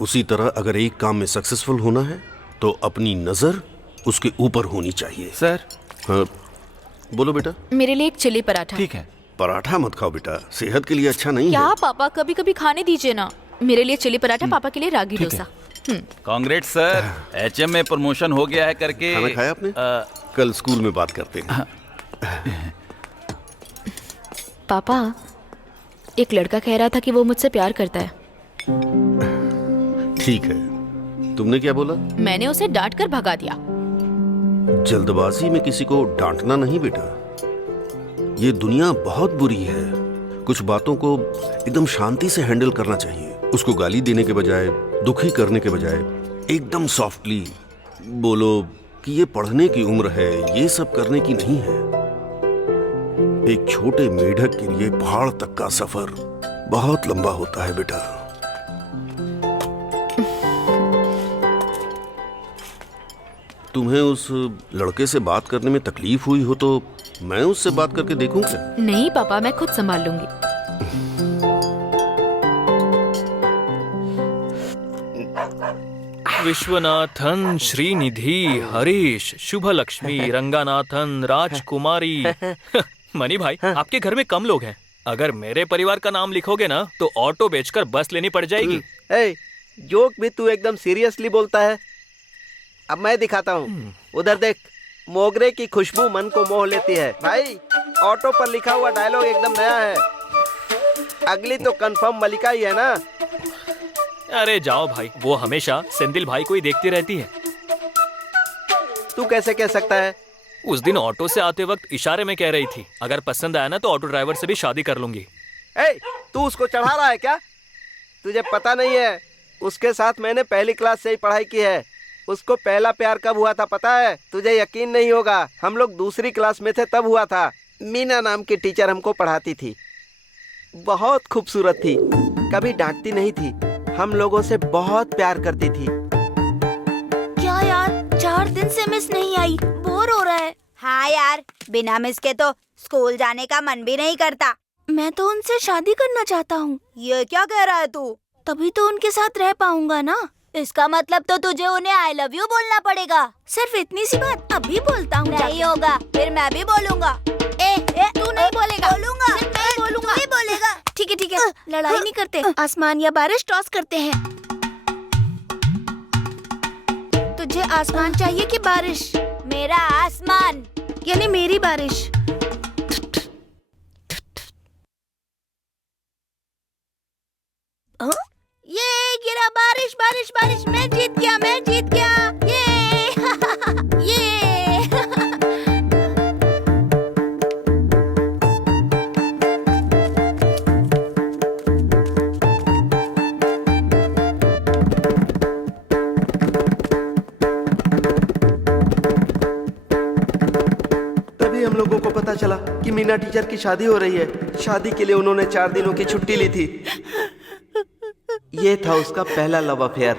उसी तरह अगर एक काम में सक्सेसफुल होना है तो अपनी नजर उसके ऊपर होनी चाहिए। सर। हाँ, बोलो बेटा। मेरे लिए एक चिली पराठा। ठीक है। पराठा मत खाओ बेटा, सेहत के लिए अच्छा नहीं क्या है। पापा, कभी कभी खाने दीजिए ना। मेरे लिए चिली पराठा, पापा के लिए ragi dosa. Congrats sir, HM में प्रमोशन हो गया है करके। खाना खाया आपने? कल स्कूल में बात करते हैं। पापा, एक लड़का कह रहा था कि वो मुझसे प्यार करता है। ठीक है, तुमने क्या बोला? मैंने उसे डांट कर भगा दिया। जल्दबाजी में किसी को डांटना नहीं बेटा, ये दुनिया बहुत बुरी है। कुछ बातों को एकदम शांति से हैंडल करना चाहिए। उसको गाली देने के बजाय, दुखी करने के बजाय एकदम सॉफ्टली बोलो कि ये पढ़ने की उम्र है, ये सब करने की नहीं है। एक छोटे मेढक के लिए पहाड़ तक का सफर बहुत लंबा होता है बेटा। तुम्हें उस लड़के से बात करने में तकलीफ हुई हो तो मैं उससे बात करके देखूं क्या? नहीं पापा, मैं खुद संभाल लूंगी। विश्वनाथन, श्रीनिधि, हरीश, शुभ लक्ष्मी, रंगानाथन, राजकुमारी। मनी भाई, आपके घर में कम लोग हैं। अगर मेरे परिवार का नाम लिखोगे ना तो ऑटो बेचकर बस लेनी पड़ जाएगी। जोक भी तू एकदम सीरियसली बोलता है। अब मैं दिखाता हूँ, उधर देख। मोगरे की खुशबू मन को मोह लेती है। भाई, ऑटो पर लिखा हुआ डायलॉग एकदम नया है। अगली तो कंफर्म मलिका ही है ना? अरे जाओ भाई, वो हमेशा सेंदिल भाई को ही देखती रहती है। तू कैसे कह सकता है? उस दिन ऑटो से आते वक्त इशारे में कह रही थी, अगर पसंद आया ना तो ऑटो ड्राइवर से भी शादी कर लूंगी। तू उसको चढ़ा रहा है क्या? तुझे पता नहीं है, उसके साथ मैंने पहली क्लास से ही पढ़ाई की है। उसको पहला प्यार कब हुआ था पता है? तुझे यकीन नहीं होगा, हम लोग दूसरी क्लास में थे तब हुआ था। मीना नाम की टीचर हमको पढ़ाती थी, बहुत खूबसूरत थी, कभी डांटती नहीं थी, हम लोगों से बहुत प्यार करती थी। क्या यार, 4 दिन से मिस नहीं आई, बोर हो रहा है। हाँ यार, बिना मिस के तो स्कूल जाने का मन भी नहीं करता। मैं तो उनसे शादी करना चाहता हूँ। ये क्या कह रहा है तू? तभी तो उनके साथ रह पाऊंगा ना। इसका मतलब तो तुझे उन्हें आई लव यू बोलना पड़ेगा। सिर्फ इतनी सी बात अभी बोलता हूँ। नहीं होगा, फिर मैं भी बोलूँगा। तू नहीं बोलेगा। बोलूँगा, मैं बोलूँगा। तू ही बोलेगा। ठीक है ठीक है, लड़ाई नहीं करते, आसमान या बारिश टॉस करते हैं। तुझे आसमान चाहिए कि बारिश? मेरा आसमान यानी मेरी बारिश। ये गिरा बारिश बारिश बारिश, मैं जीत गया, मैं जीत गया। ये तभी हम लोगों को पता चला कि मीना टीचर की शादी हो रही है। शादी के लिए उन्होंने 4 दिनों की छुट्टी ली थी। ये था उसका पहला लव अफेयर।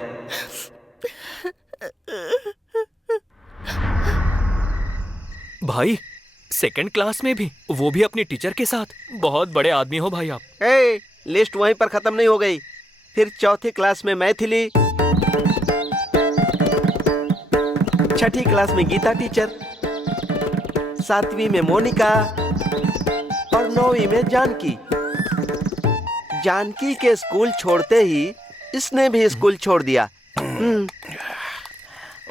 भाई, सेकंड क्लास में भी, वो भी अपनी टीचर के साथ। बहुत बड़े आदमी हो भाई आप। लिस्ट वहीं पर खत्म नहीं हो गई। फिर चौथी क्लास में मैथिली, छठी क्लास में गीता टीचर, 7वीं में मोनिका और 9वीं में जानकी। जानकी के स्कूल छोड़ते ही इसने भी स्कूल छोड़ दिया।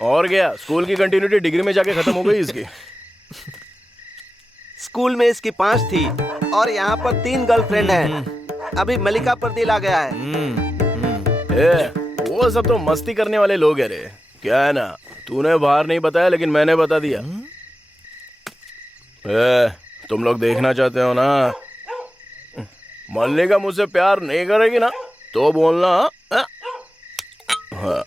और क्या, स्कूल की कंटिन्यूटी डिग्री में जाके खत्म हो गई इसकी। स्कूल में इसकी 5 थी और यहाँ पर 3 गर्लफ्रेंड हैं। अभी मलिका पर दिल आ गया है। वो सब तो मस्ती करने वाले लोग हैं रे। क्या है ना, तूने बाहर नहीं बताया लेकिन मैंने बता दिया। तुम लोग देखना चाहते हो ना, मल्लिका मुझसे प्यार नहीं करेगी ना तो बोलना। हाँ।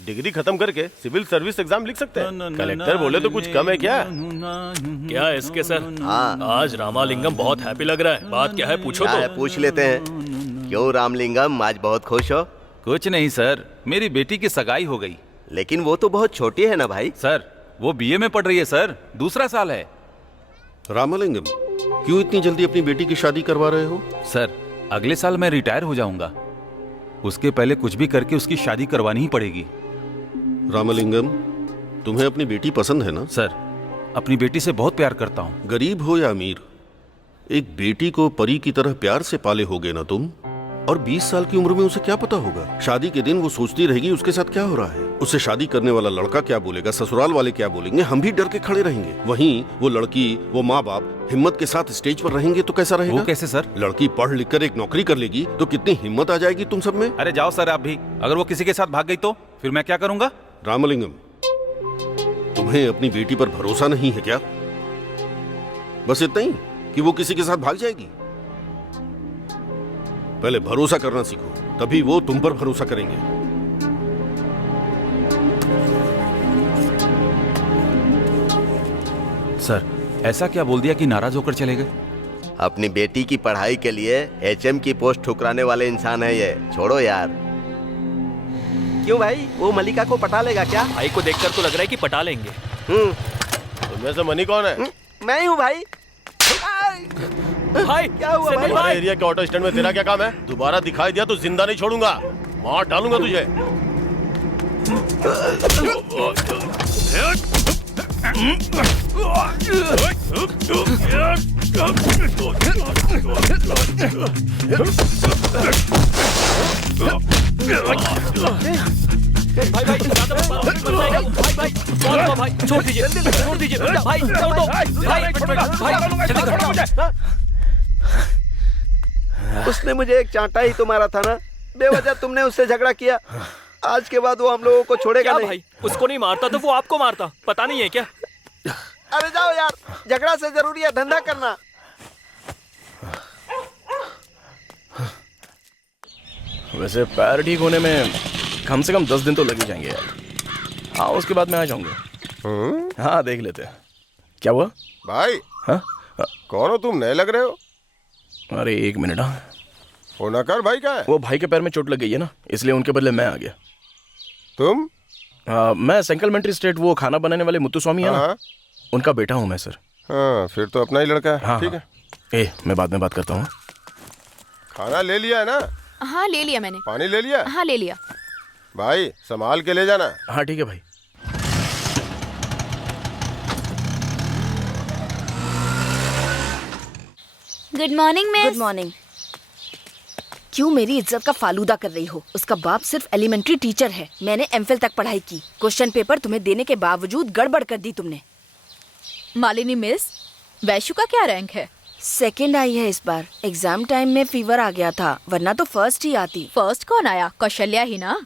डिग्री खत्म करके सिविल सर्विस एग्जाम लिख सकते हैं। कलेक्टर बोले तो कुछ कम है क्या? क्या एसके सर? आज रामालिंगम बहुत हैप्पी लग रहा है। बात क्या है पूछो तो। पूछ लेते हैं। क्यों रामलिंगम, आज बहुत खुश हो? कुछ नहीं सर, मेरी बेटी की सगाई हो गई। लेकिन वो तो बहुत छोटी है ना भाई। सर, वो बीए में पढ़ रही है सर, दूसरा साल है। रामलिंगम, क्यों इतनी जल्दी अपनी बेटी की शादी करवा रहे हो? सर, अगले साल मैं रिटायर हो जाऊंगा। उसके पहले कुछ भी करके उसकी शादी करवानी ही पड़ेगी। रामलिंगम, तुम्हें अपनी बेटी पसंद है ना? सर, अपनी बेटी से बहुत प्यार करता हूँ। गरीब हो या अमीर, एक बेटी को परी की तरह प्यार से पाले होगे ना तुम। और 20 साल की उम्र में उसे क्या पता होगा? शादी के दिन वो सोचती रहेगी उसके साथ क्या हो रहा है। उससे शादी करने वाला लड़का क्या बोलेगा, ससुराल वाले क्या बोलेंगे, हम भी डर के खड़े रहेंगे। वहीं वो लड़की, वो माँ बाप हिम्मत के साथ स्टेज पर रहेंगे तो कैसा रहेगा? वो कैसे सर? लड़की पढ़ लिख कर एक नौकरी कर लेगी तो कितनी हिम्मत आ जाएगी तुम सब में। अरे जाओ सर आप भी। अगर वो किसी के साथ भाग गई तो फिर मैं क्या करूंगा? रामलिंगम, तुम्हें अपनी बेटी पर भरोसा नहीं है क्या? बस इतना ही कि वो किसी के साथ भाग जाएगी? पहले भरोसा करना सीखो, तभी वो तुम पर भरोसा करेंगे। सर, ऐसा क्या बोल दिया कि नाराज होकर चले गए? अपनी बेटी की पढ़ाई के लिए एचएम की पोस्ट ठुकराने वाले इंसान है ये। छोड़ो यार। क्यों भाई, वो मलिका को पटा लेगा क्या? भाई को देखकर तो लग रहा है कि पटा लेंगे। तुम में से मनी कौन है? मैं ही हूँ भाई। भाई क्या हुआ भाई? हमारे एरिया के ऑटो स्टैंड में तेरा क्या काम है? दोबारा दिखाई दिया तो जिंदा नहीं छोड़ूंगा, मार डालूंगा तुझे। भाई भाई भाई छोड़ दीजिए, छोड़ दीजिए भाई, छोड़ दो भाई, जल्दी करो। उसने मुझे एक चांटा ही तो मारा था ना, बेवजह तुमने उससे झगड़ा किया। आज के बाद वो हम लोगों को छोड़ेगा क्या नहीं। भाई, उसको नहीं मारता तो वो आपको मारता, पता नहीं है क्या? अरे जाओ यार, झगड़ा से जरूरी है धंधा करना। वैसे पैर ठीक होने में कम से कम 10 दिन तो लग ही जाएंगे यार। हाँ, उसके बाद मैं आ जाऊंगा। हाँ, देख लेते हैं। क्या हुआ भाई? हाँ? कौन हो तुम? नए लग रहे हो। अरे 1 मिनट। हाँ, फोन कर। भाई का है? वो भाई के पैर में चोट लग गई है ना, इसलिए उनके बदले मैं आ गया। तुम? मैं सेंकलमेंट्री स्टेट, वो खाना बनाने वाले मुत्तु स्वामी है ना, हाँ। उनका बेटा हूँ मैं सर। हाँ, फिर तो अपना ही लड़का है। हाँ, ठीक है। मैं बाद में बात करता हूँ। खाना ले लिया है ना? हाँ ले लिया मैंने। पानी ले लिया? हाँ ले लिया। भाई संभाल के ले जाना। हाँ ठीक है भाई। Good morning miss. Good morning. क्यों मेरी इज्जत का फालूदा कर रही हो? उसका बाप सिर्फ एलिमेंट्री टीचर है, मैंने एमफिल तक पढ़ाई की। क्वेश्चन पेपर तुम्हें देने के बावजूद गड़बड़ कर दी तुमने। मालिनी मिस, वैशु का क्या रैंक है? 2nd आई है इस बार। एग्जाम टाइम में फीवर आ गया था, वरना तो 1st ही आती। फर्स्ट कौन आया? कौशल्या ही ना?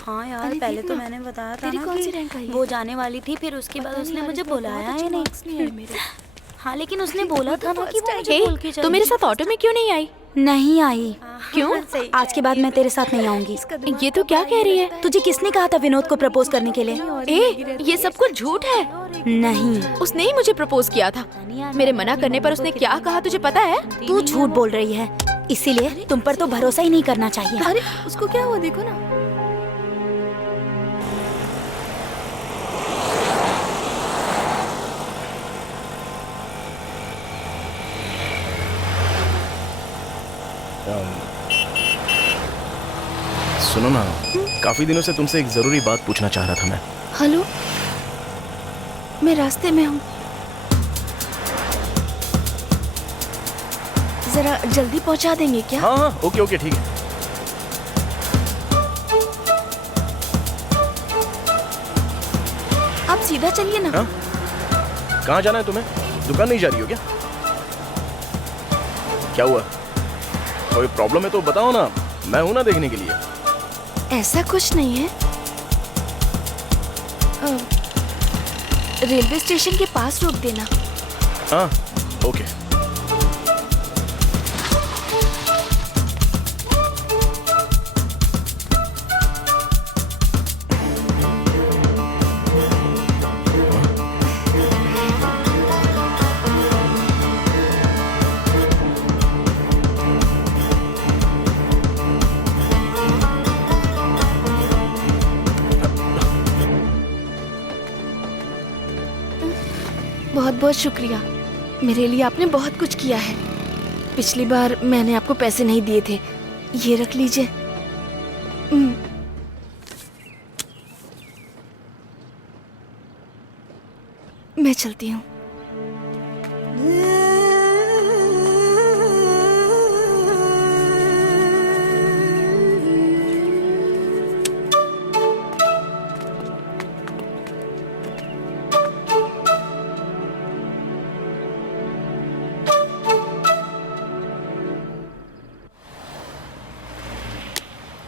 हाँ यार, पहले तो मैंने बताया था ना कि वो जाने वाली थी, फिर उसके बाद उसने मुझे बुलाया ही नहीं। हाँ, लेकिन उसने बोला था ना कि वो मुझे बोल के तो मेरे साथ ऑटो में क्यों नहीं आई? नहीं आई। क्यों? आज के बाद मैं तेरे साथ नहीं आऊंगी। ये तो क्या कह रही है? तुझे किसने कहा था विनोद को प्रपोज करने के लिए? ये सब कुछ झूठ है। नहीं, उसने ही मुझे प्रपोज किया था। मेरे मना करने पर उसने क्या कहा तुझे पता है? तू झूठ बोल रही है, इसीलिए तुम पर तो भरोसा ही नहीं करना चाहिए। अरे उसको क्या हुआ, देखो ना। सुनो ना, काफी दिनों से तुमसे एक जरूरी बात पूछना चाह रहा था मैं। हेलो, मैं रास्ते में हूँ, जरा जल्दी पहुँचा देंगे क्या? हाँ हाँ, ओके ओके ठीक है। आप सीधा चलिए ना। हाँ? कहाँ जाना है तुम्हें? दुकान नहीं जा रही हो क्या? क्या हुआ? कोई प्रॉब्लम है तो बताओ ना, मैं हूं ना देखने के लिए। ऐसा कुछ नहीं है। रेलवे स्टेशन के पास रोक देना। हाँ ओके। बहुत बहुत शुक्रिया। मेरे लिए आपने बहुत कुछ किया है। पिछली बार मैंने आपको पैसे नहीं दिए थे, ये रख लीजिए। मैं चलती हूँ।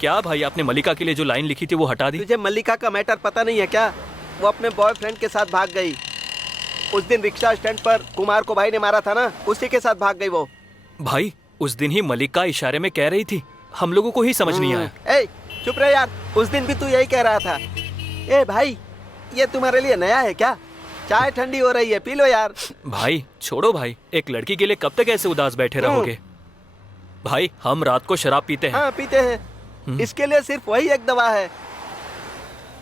क्या भाई, आपने मल्लिका के लिए जो लाइन लिखी थी वो हटा दी? तुझे मल्लिका का मैटर पता नहीं है क्या? वो अपने बॉयफ्रेंड के साथ भाग गई। उस दिन रिक्शा स्टैंड पर कुमार को भाई ने मारा था ना, उसी के साथ भाग गई वो। भाई उस दिन ही मल्लिका इशारे में कह रही थी, हम लोगों को ही समझ नहीं आया। ए चुप रहे यार, उस दिन भी तू यही कह रहा था। ए भाई, ये तुम्हारे लिए नया है क्या? चाय ठंडी हो रही है, पी लो यार। भाई छोड़ो भाई, एक लड़की के लिए कब तक ऐसे उदास बैठे रहोगे? भाई हम रात को शराब पीते हैं। हाँ पीते हैं, इसके लिए सिर्फ वही एक दवा है।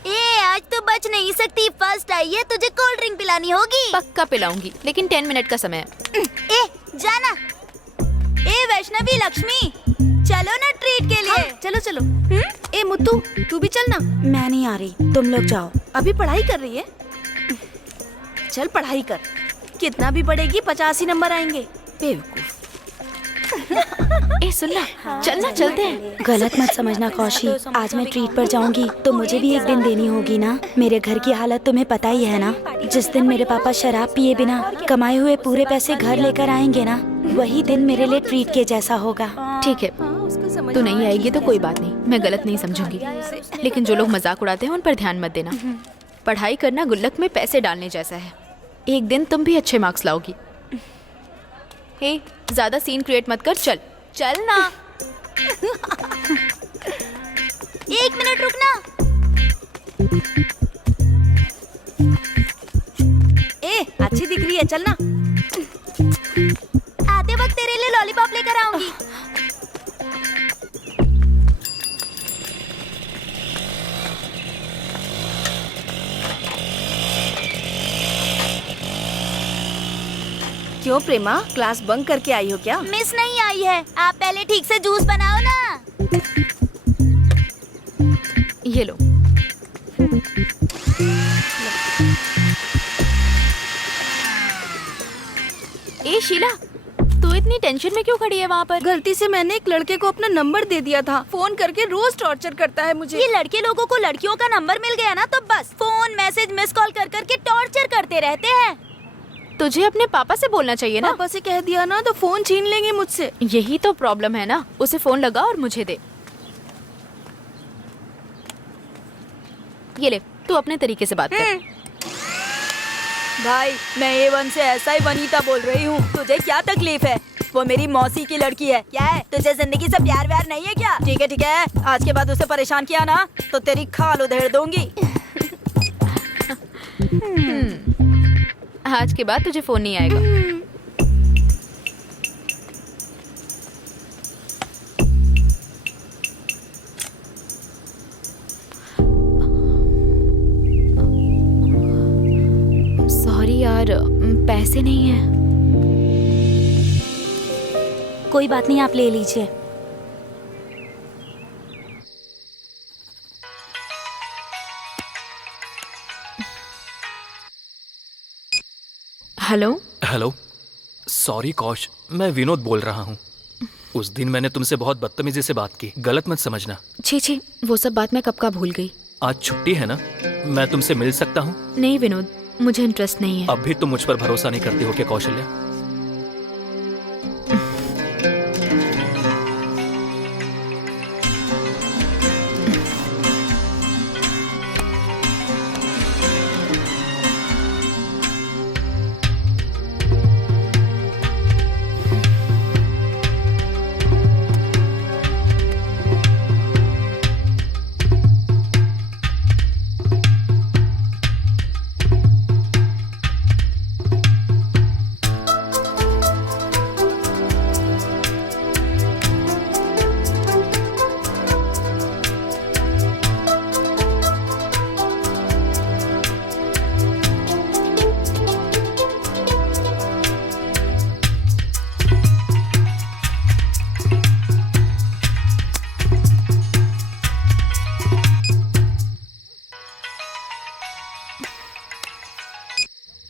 ए आज तो बच नहीं सकती, फर्स्ट आई है, तुझे कोल्ड ड्रिंक पिलानी होगी। पक्का पिलाऊंगी, लेकिन 10 मिनट का समय है। ए जाना। ए वैष्णवी लक्ष्मी, चलो ना ट्रीट के लिए। हाँ, चलो चलो। ए मुत्तू, तू भी चल ना। मैं नहीं आ रही, तुम लोग जाओ। अभी पढ़ाई कर रही है? चल पढ़ाई कर, कितना भी पढ़ेगी 85 ही नंबर आएंगे। बेवकूफ। ए सुनना, चलना चलते हैं। गलत मत समझना कौशी, आज मैं ट्रीट पर जाऊंगी तो मुझे भी एक दिन देनी होगी ना। मेरे घर की हालत तुम्हें पता ही है ना। जिस दिन मेरे पापा शराब पिए बिना कमाए हुए पूरे पैसे घर लेकर आएंगे ना, वही दिन मेरे लिए ट्रीट के जैसा होगा। ठीक है, तू नहीं आएगी तो कोई बात नहीं, मैं गलत नहीं समझूंगी। लेकिन जो लोग मजाक उड़ाते हैं उन पर ध्यान मत देना। पढ़ाई करना गुल्लक में पैसे डालने जैसा है। एक दिन तुम भी अच्छे मार्क्स लाओगी। हे, ज्यादा सीन क्रिएट मत कर, चल चल ना। 1 मिनट रुकना। ए अच्छी दिख रही है, चल ना। आते वक्त तेरे लिए लॉलीपॉप लेकर आऊंगी। क्यों प्रेमा, क्लास बंक करके आई हो क्या? मिस नहीं आई है, आप पहले ठीक से जूस बनाओ ना। ये लो। ए शीला, तू इतनी टेंशन में क्यों खड़ी है वहाँ पर? गलती से मैंने एक लड़के को अपना नंबर दे दिया था। फोन करके रोज टॉर्चर करता है मुझे। ये लड़के लोगों को लड़कियों का नंबर मिल गया ना तो बस फोन मैसेज मिस कॉल कर करके टॉर्चर करते रहते हैं। तुझे अपने पापा से बोलना चाहिए ना। पापा से कह दिया ना तो फोन छीन लेंगे मुझसे। यही तो प्रॉब्लम है ना, उसे फोन लगा और मुझे दे। ये ले, तू अपने तरीके से बात कर। भाई मैं A1 से ऐसा ही वनीता बोल रही हूँ। तुझे क्या तकलीफ है? वो मेरी मौसी की लड़की है। क्या है, तुझे जिंदगी से प्यार व्यार नहीं है क्या? ठीक है, आज के बाद उसे परेशान किया ना तो तेरी खाल उधेड़ दूंगी। आज के बाद तुझे फोन नहीं आएगा। सॉरी यार, पैसे नहीं है। कोई बात नहीं, आप ले लीजिए। हेलो हेलो, सॉरी कौश, मैं विनोद बोल रहा हूँ। उस दिन मैंने तुमसे बहुत बदतमीजी से बात की, गलत मत समझना। छी, वो सब बात मैं कब का भूल गई। आज छुट्टी है ना, मैं तुमसे मिल सकता हूँ? नहीं विनोद, मुझे इंटरेस्ट नहीं है। अब भी तुम मुझ पर भरोसा नहीं करती हो क्या कौशल्या?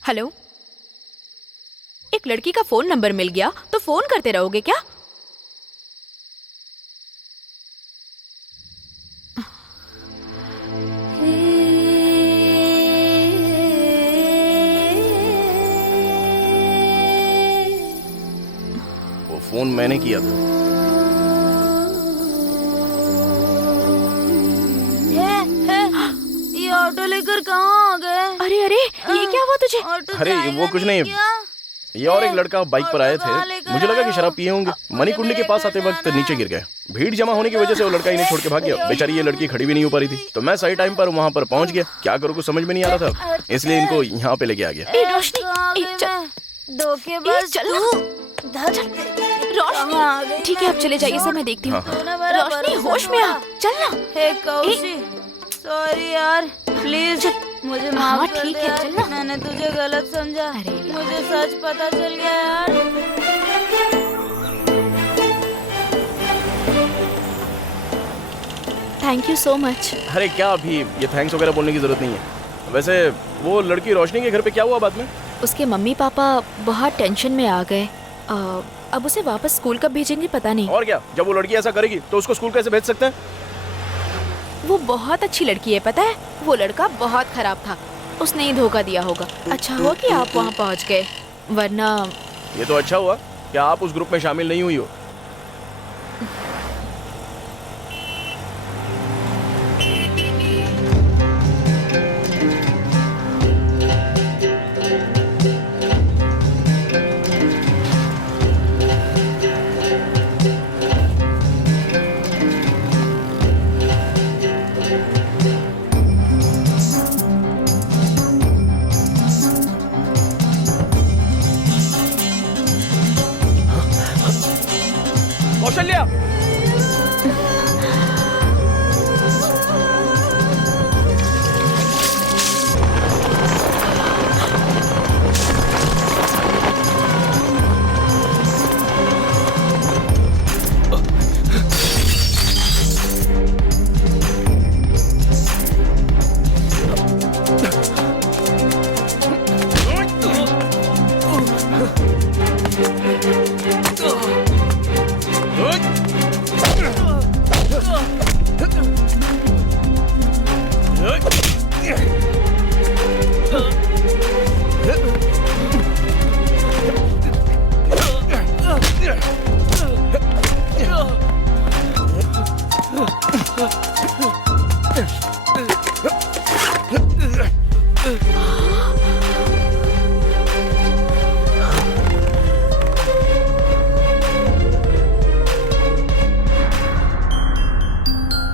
हेलो, एक लड़की का फोन नंबर मिल गया तो फोन करते रहोगे क्या? वो फोन मैंने किया था। ये ऑटो लेकर कहाँ आ गए? अरे अरे, ये क्या हुआ तुझे? अरे वो कुछ नहीं, ये और एक लड़का बाइक पर आए थे। मुझे लगा कि शराब पिए होंगे। मणिकुंडी के पास आते वक्त नीचे गिर गए। भीड़ जमा होने की वजह से वो लड़का इन्हें छोड़ के भाग गया। बेचारी ये लड़की खड़ी भी नहीं हो पा रही थी, तो मैं सही टाइम पर वहाँ पर पहुँच गया। क्या करूँ कुछ समझ में नहीं आ रहा था, इसलिए इनको यहाँ पे लेके आ गया। रोशनी, धोखेबाज, चल रोशनी, ठीक है आप चले जाइए सर, मैं देखती हूँ। रोशनी होश में आ, चल ना। हे कौशी, सॉरी यार, प्लीज मुझे माफ कर ठीक दे है, यार। चल ना। मैंने तुझे गलत समझा। मुझे सच पता चल गया यार। Thank you so much. अरे क्या, अभी ये थैंक्स वगैरह बोलने की जरूरत नहीं है। वैसे वो लड़की रोशनी के घर पे क्या हुआ बाद में? उसके मम्मी पापा बहुत टेंशन में आ गए। अब उसे वापस स्कूल कब भेजेंगे पता नहीं। और क्या, जब वो लड़की ऐसा करेगी तो उसको स्कूल कैसे भेज सकते हैं? वो बहुत अच्छी लड़की है, पता है। वो लड़का बहुत खराब था, उसने ही धोखा दिया होगा। अच्छा हुआ कि आप वहाँ पहुँच गए, वरना। ये तो अच्छा हुआ कि आप उस ग्रुप में शामिल नहीं हुई हो। कौशल्या,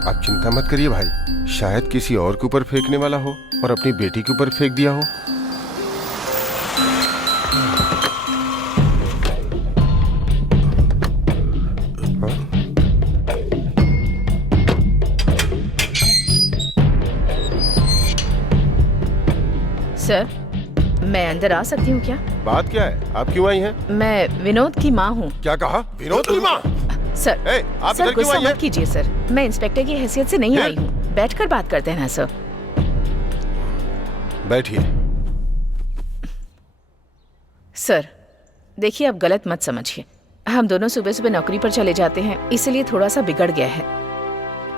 आप चिंता मत करिए भाई, शायद किसी और के ऊपर फेंकने वाला हो और अपनी बेटी के ऊपर फेंक दिया हो। सर, मैं अंदर आ सकती हूँ क्या? बात क्या है, आप क्यों आई हैं? मैं विनोद की माँ हूँ। क्या कहा? विनोद की माँ? सर, आप सर इधर क्यों गुस्सा आई हैं? मत कीजिए सर, मैं इंस्पेक्टर की हैसियत से नहीं आई हूँ। बैठकर बात करते हैं ना सर। बैठिए। सर देखिए, आप गलत मत समझिए। हम दोनों सुबह सुबह नौकरी पर चले जाते हैं, इसलिए थोड़ा सा बिगड़ गया है।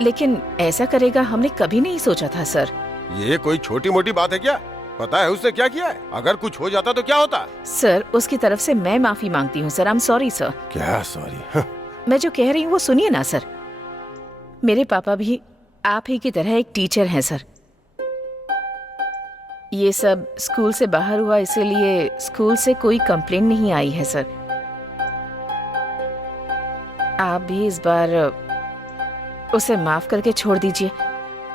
लेकिन ऐसा करेगा हमने कभी नहीं सोचा था सर। ये कोई छोटी मोटी बात है क्या? पता है उसने क्या किया है? अगर कुछ हो जाता तो क्या होता? सर उसकी तरफ से मैं माफी मांगती हूँ sir. I am sorry sir. क्या सॉरी? मैं जो कह रही हूँ वो सुनिए ना सर। मेरे पापा भी आप ही की तरह एक टीचर हैं सर। ये सब स्कूल से बाहर हुआ, इसीलिए स्कूल से कोई कंप्लेंट नहीं आई है सर। आप भी इस बार उसे माफ करके छोड़ दीजिए।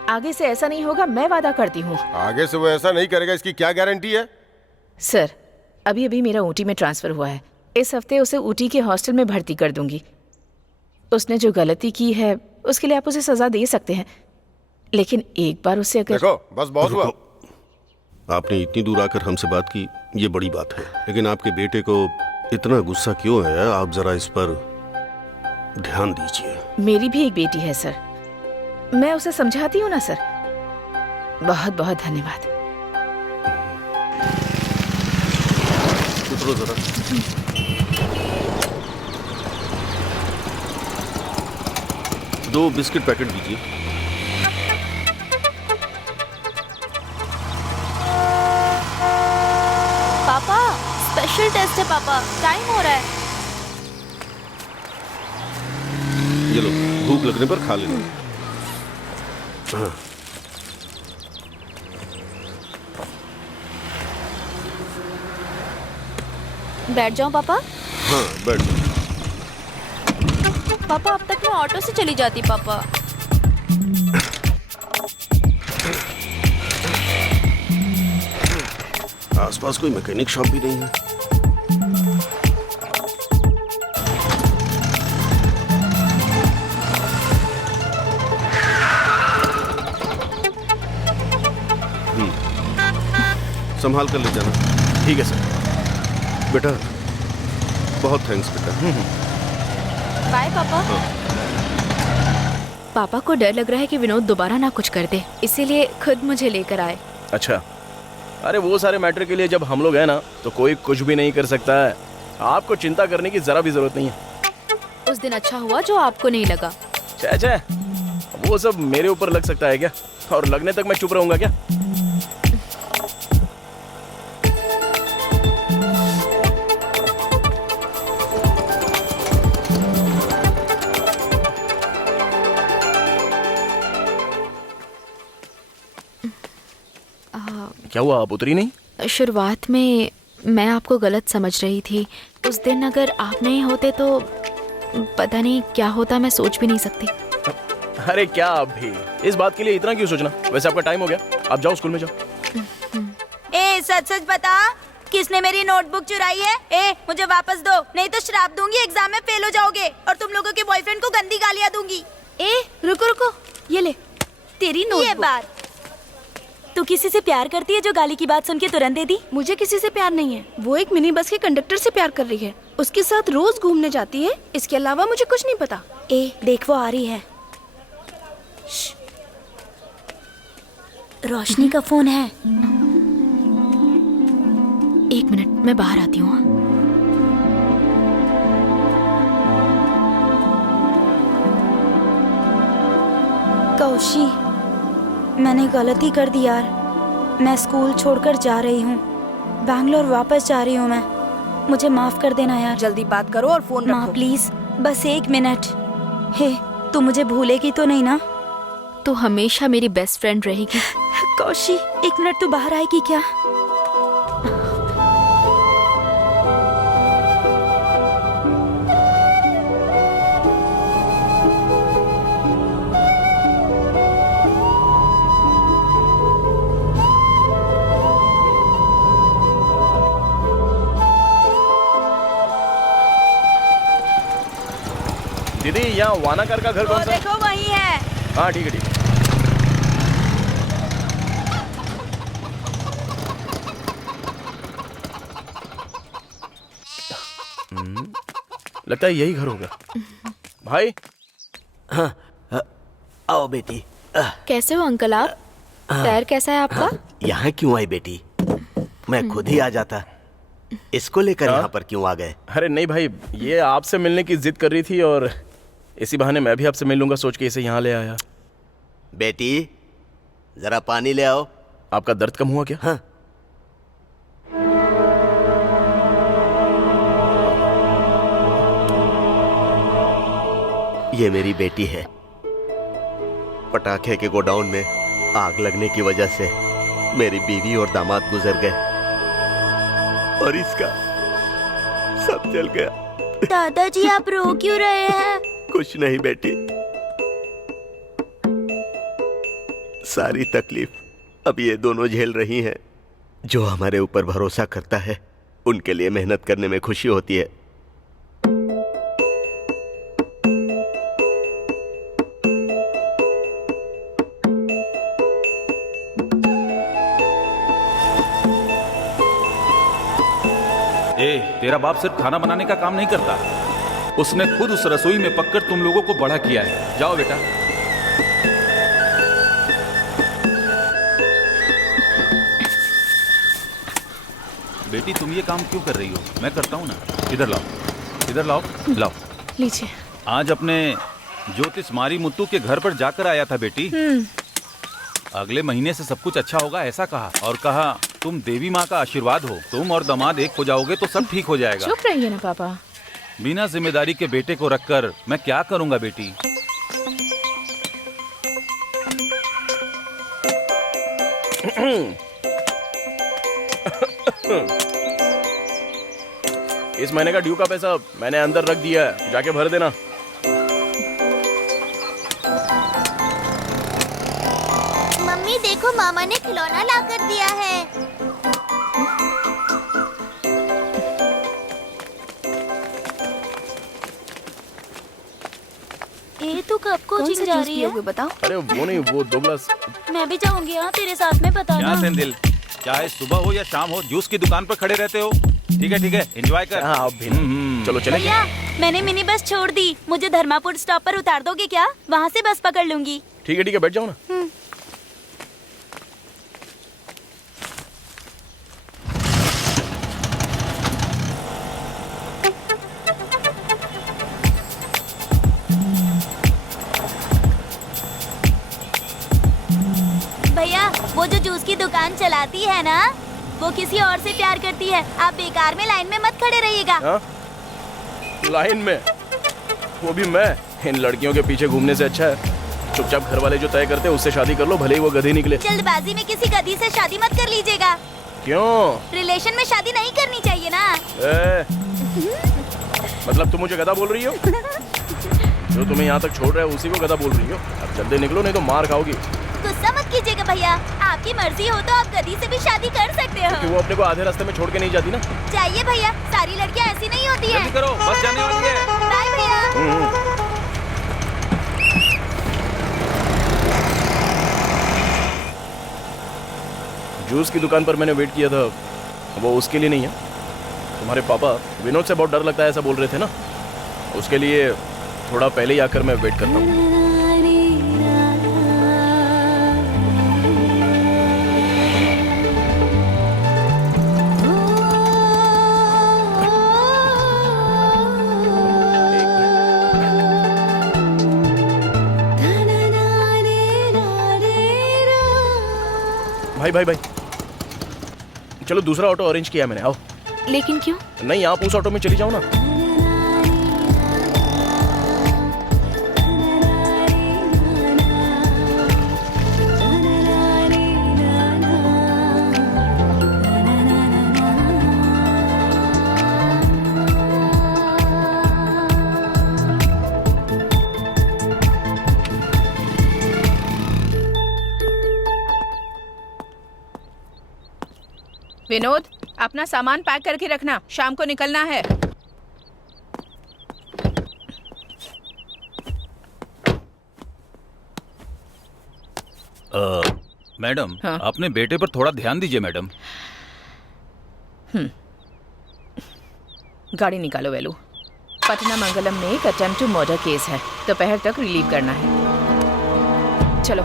आगे से ऐसा नहीं होगा, मैं वादा करती हूँ। आगे से वो ऐसा नहीं करेगा, इसकी क्या गारंटी है? सर अभी अभी मेरा ऊटी में ट्रांसफर हुआ है। इस हफ्ते उसे ऊटी के हॉस्टल में भर्ती कर दूंगी। उसने जो गलती की है उसके लिए आप उसे सजा दे सकते हैं, लेकिन एक बार उसे अगर देखो बस बहुत हुआ। आपने इतनी दूर आकर हमसे बात की, ये बड़ी बात है। लेकिन आपके बेटे को इतना गुस्सा क्यों है, आप जरा इस पर ध्यान दीजिए। मेरी भी एक बेटी है सर, मैं उसे समझाती हूँ ना सर। बहुत बहुत धन्यवाद। दो जरा। दो बिस्किट पैकेट दीजिए। पापा स्पेशल टेस्ट है पापा, टाइम हो रहा है। ये लो, भूख लगने पर खा लेना। हाँ। बैठ जाऊं पापा? हाँ बैठ जाओ। पापा अब तक मैं ऑटो से चली जाती पापा। आसपास कोई मैकेनिक शॉप भी नहीं है। संभाल कर ले जाना। ठीक है सर। बेटा बहुत थैंक्स बेटा। बाय पापा। पापा को डर लग रहा है कि विनोद दोबारा ना कुछ कर दे, इसीलिए खुद मुझे लेकर आए। अच्छा, अरे वो सारे मैटर के लिए जब हम लोग हैं ना तो कोई कुछ भी नहीं कर सकता है। आपको चिंता करने की जरा भी जरूरत नहीं है। उस दिन अच्छा हुआ जो आपको नहीं लगा। छे वो सब मेरे ऊपर लग सकता है क्या? और लगने तक मैं चुप रहूंगा क्या? क्या हुआ, आप उतरी नहीं? शुरुआत में मैं आपको गलत समझ रही थी। उस दिन अगर आप नहीं होते तो पता नहीं क्या होता, मैं सोच भी नहीं सकती। अरे क्या आप भी इस बात के लिए इतना क्यों सोचना? वैसे आपका टाइम हो गया, आप जाओ स्कूल में जाओ। ए सच सच बता, किसने मेरी नोटबुक चुराई है? ए मुझे वापस दो, नहीं तो श्राप दूंगी, एग्जाम में फेल हो जाओगे और तुम लोगों के बॉयफ्रेंड को गंदी गालियां दूंगी। ए रुको रुको, ये ले तेरी नोटबुक। ये बात तू किसी से प्यार करती है जो गाली की बात सुन के तुरंत दे दी? मुझे किसी से प्यार नहीं है, वो एक मिनी बस के कंडक्टर से प्यार कर रही है, उसके साथ रोज घूमने जाती है, इसके अलावा मुझे कुछ नहीं पता। ए देख वो आ रही है। रोशनी का फोन है। एक मिनट, मैं बाहर आती हूँ। कौशी, मैंने गलती कर दी यार। मैं स्कूल छोड़कर जा रही हूँ, बैंगलोर वापस जा रही हूँ मैं। मुझे माफ कर देना यार। जल्दी बात करो और फोन माँ प्लीज, बस 1 मिनट। हे तू मुझे भूलेगी तो नहीं ना? तू हमेशा मेरी बेस्ट फ्रेंड रहेगी। कौशी 1 मिनट, तू बाहर आएगी क्या? दीदी यहाँ वानाकर का घर कौन सा? देखो वही है। हाँ ठीक है ठीक है। लगता है यही घर होगा। भाई हाँ, आओ बेटी। कैसे हो अंकल आप? पैर कैसा है आपका? यहाँ क्यों आई बेटी? मैं खुद ही आ जाता। इसको लेकर यहाँ पर क्यों आ गए? अरे नहीं भाई, ये आपसे मिलने की जिद कर रही थी और इसी बहाने मैं भी आपसे मिल लूंगा सोच के इसे यहाँ ले आया। बेटी जरा पानी ले आओ। आपका दर्द कम हुआ क्या? हाँ। ये मेरी बेटी है। पटाखे के गोडाउन में आग लगने की वजह से मेरी बीवी और दामाद गुजर गए और इसका सब जल गया। दादाजी आप रो क्यों रहे हैं? कुछ नहीं बेटी, सारी तकलीफ अब ये दोनों झेल रही हैं। जो हमारे ऊपर भरोसा करता है उनके लिए मेहनत करने में खुशी होती है। तेरा बाप सिर्फ खाना बनाने का काम नहीं करता, उसने खुद उस रसोई में पककर तुम लोगों को बड़ा किया है। जाओ बेटा। बेटी बेटी तुम ये काम क्यों कर रही हो? मैं करता हूँ ना। इधर लाओ, इधर लाओ, लाओ। लीजिए। आज अपने ज्योतिष मारी मुत्तू के घर पर जाकर आया था बेटी। अगले महीने से सब कुछ अच्छा होगा ऐसा कहा, और कहा तुम देवी माँ का आशीर्वाद हो, तुम और दामाद एक हो जाओगे तो सब ठीक हो जाएगा। चुप रहिए ना पापा। बिना जिम्मेदारी के बेटे को रखकर मैं क्या करूँगा बेटी? इस महीने का ड्यू का पैसा मैंने अंदर रख दिया है, जाके भर देना। मम्मी देखो, मामा ने खिलौना ला कर दिया है। ए तू कब कोचिंग जा रही है? बताओ। अरे वो नहीं, वो 2 गिलास। मैं भी जाऊंगी हाँ तेरे साथ में, पता क्या ना। सेंदिल, चाहे सुबह हो या शाम हो, जूस की दुकान पर खड़े रहते हो। ठीक है, एंजॉय कर। हाँ अब भी चलो चले। भैया मैंने मिनी बस छोड़ दी, मुझे धर्मापुर स्टॉप पर उतार दोगे क्या? वहाँ से बस पकड़ लूंगी। ठीक है बैठ जाओ ना। भैया वो जो जूस की दुकान चलाती है ना, वो किसी और से प्यार करती है। आप बेकार में लाइन में मत खड़े रहिएगा। हाँ? लाइन में? वो भी मैं? इन लड़कियों के पीछे घूमने से अच्छा है चुपचाप घर वाले जो तय करते हैं उससे शादी कर लो, भले ही वो गधी निकले। जल्दबाजी में किसी गधी से शादी मत कर लीजिएगा। क्यों? रिलेशन में शादी नहीं करनी चाहिए ना। मतलब तुम मुझे गधा बोल रही हो? जो तुम्हें यहाँ तक छोड़ रहा है उसी को गधा बोल रही हो। अब जल्दी निकलो नहीं तो मार खाओगी। गुस्सा मत कीजिएगा भैया, आपकी मर्जी हो तो आप गधी से भी शादी कर सकते हो। कि वो अपने को आधे रास्ते में छोड़ के नहीं जाती ना। चाहिए भैया, सारी लड़कियाँ ऐसी नहीं होती हैं। जल्दी करो, बस जाने वाली है। बाय भैया। जूस की दुकान पर मैंने वेट किया था, वो उसके लिए नहीं है। तुम्हारे पापा विनोद से बहुत डर लगता है ऐसा बोल रहे थे ना, उसके लिए थोड़ा पहले ही आकर मैं वेट करता हूँ। भाई चलो दूसरा ऑटो अरेंज किया मैंने, आओ। लेकिन क्यों? नहीं आप उस ऑटो में चली जाओ ना। विनोद, अपना सामान पैक करके रखना, शाम को निकलना है। मैडम हाँ? अपने बेटे पर थोड़ा ध्यान दीजिए मैडम। गाड़ी निकालो वेलू। पटना मंगलम में एक अटेम्प्ट टू मर्डर केस है, दोपहर तक रिलीव करना है। चलो।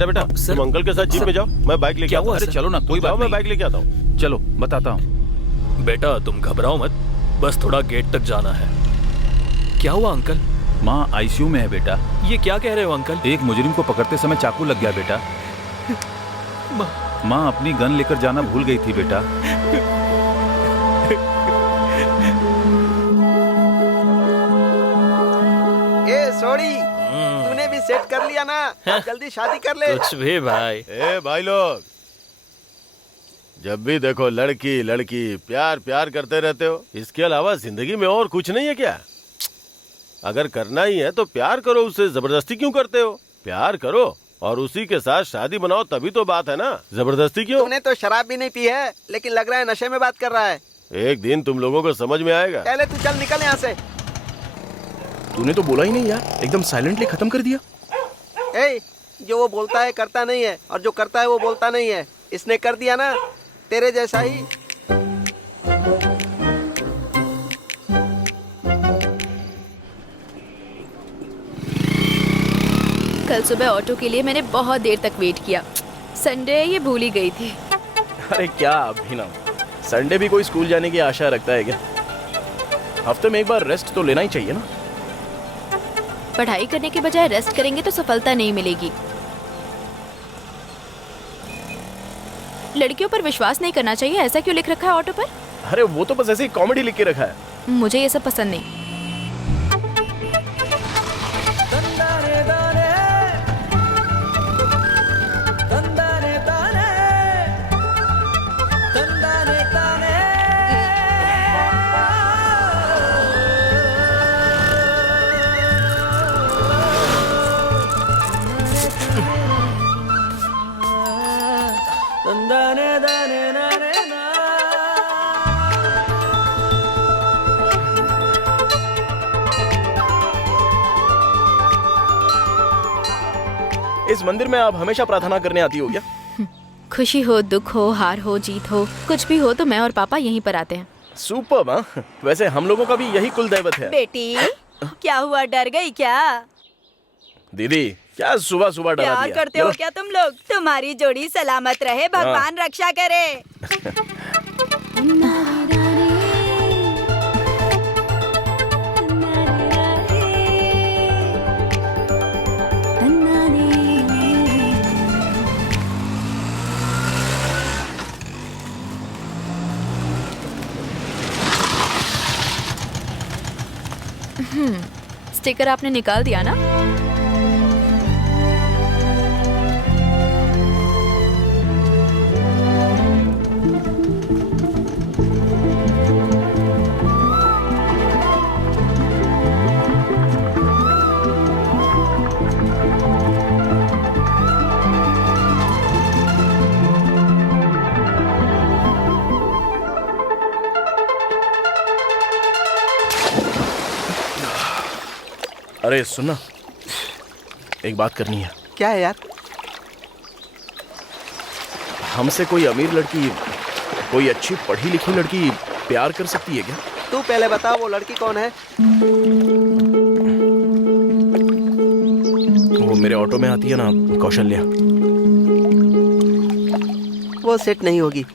बेटा तुम अंकल के साथ जीप में जाओ, मैं बाइक लेके आता हूँ। अरे चलो ना, कोई बात मैं नहीं। बाइक लेके आता हूँ। चलो बताता हूँ। बेटा तुम घबराओ मत, बस थोड़ा गेट तक जाना है। क्या हुआ अंकल? माँ आईसीयू में है बेटा। ये क्या कह रहे हो अंकल? एक मुजरिम को पकड़ते समय चाकू लग गया बेटा। माँ अपनी गन लेकर जाना भूल गई थी बेटा। ए सोड़ी, तूने भी सेट कर लिया ना, अब जल्दी शादी कर ले। कुछ भी भाई। ए भाई लोग, जब भी देखो लड़की लड़की प्यार प्यार करते रहते हो, इसके अलावा जिंदगी में और कुछ नहीं है क्या? अगर करना ही है तो प्यार करो, उससे जबरदस्ती क्यों करते हो? प्यार करो और उसी के साथ शादी बनाओ, तभी तो बात है ना, जबरदस्ती क्यों? तूने तो शराब भी नहीं पी है, लेकिन लग रहा है नशे में बात कर रहा है। एक दिन तुम लोगों को समझ में आएगा। पहले तू चल निकल यहाँ से। तूने तो बोला ही नहीं यार, एकदम साइलेंटली खत्म कर दिया। ए, जो वो बोलता है करता नहीं है, और जो करता है वो बोलता नहीं है। इसने कर दिया ना, तेरे जैसा ही। कल सुबह ऑटो के लिए मैंने बहुत देर तक वेट किया। संडे ये भूल ही गई थी। अरे क्या अभिनव, संडे भी कोई स्कूल जाने की आशा रखता है क्या? हफ्ते में एक बार रेस्ट तो लेना ही चाहिए ना। पढ़ाई करने के बजाय रेस्ट करेंगे तो सफलता नहीं मिलेगी। लड़कियों पर विश्वास नहीं करना चाहिए, ऐसा क्यों लिख रखा है ऑटो पर? अरे वो तो बस ऐसे ही कॉमेडी लिख के रखा है। मुझे ये सब पसंद नहीं। इस मंदिर में आप हमेशा प्रार्थना करने आती हो क्या? खुशी हो, दुख हो, हार हो, जीत हो, कुछ भी हो तो मैं और पापा यहीं पर आते हैं। सुपर्ब। हाँ, वैसे हम लोगों का भी यही कुल दैवत है। बेटी, क्या हुआ, डर गई क्या? दीदी क्या सुबह सुबह डरा प्यार दिया? करते हो क्या तुम लोग? तुम्हारी जोड़ी सलामत रहे, भगवान रक्षा करे। स्टिकर आपने निकाल दिया ना? अरे सुनना, एक बात करनी है। क्या है यार? हमसे कोई अमीर लड़की, कोई अच्छी पढ़ी लिखी लड़की प्यार कर सकती है क्या? तू पहले बता, वो लड़की कौन है? वो मेरे ऑटो में आती है ना, कौशल्या। वो सेट नहीं होगी।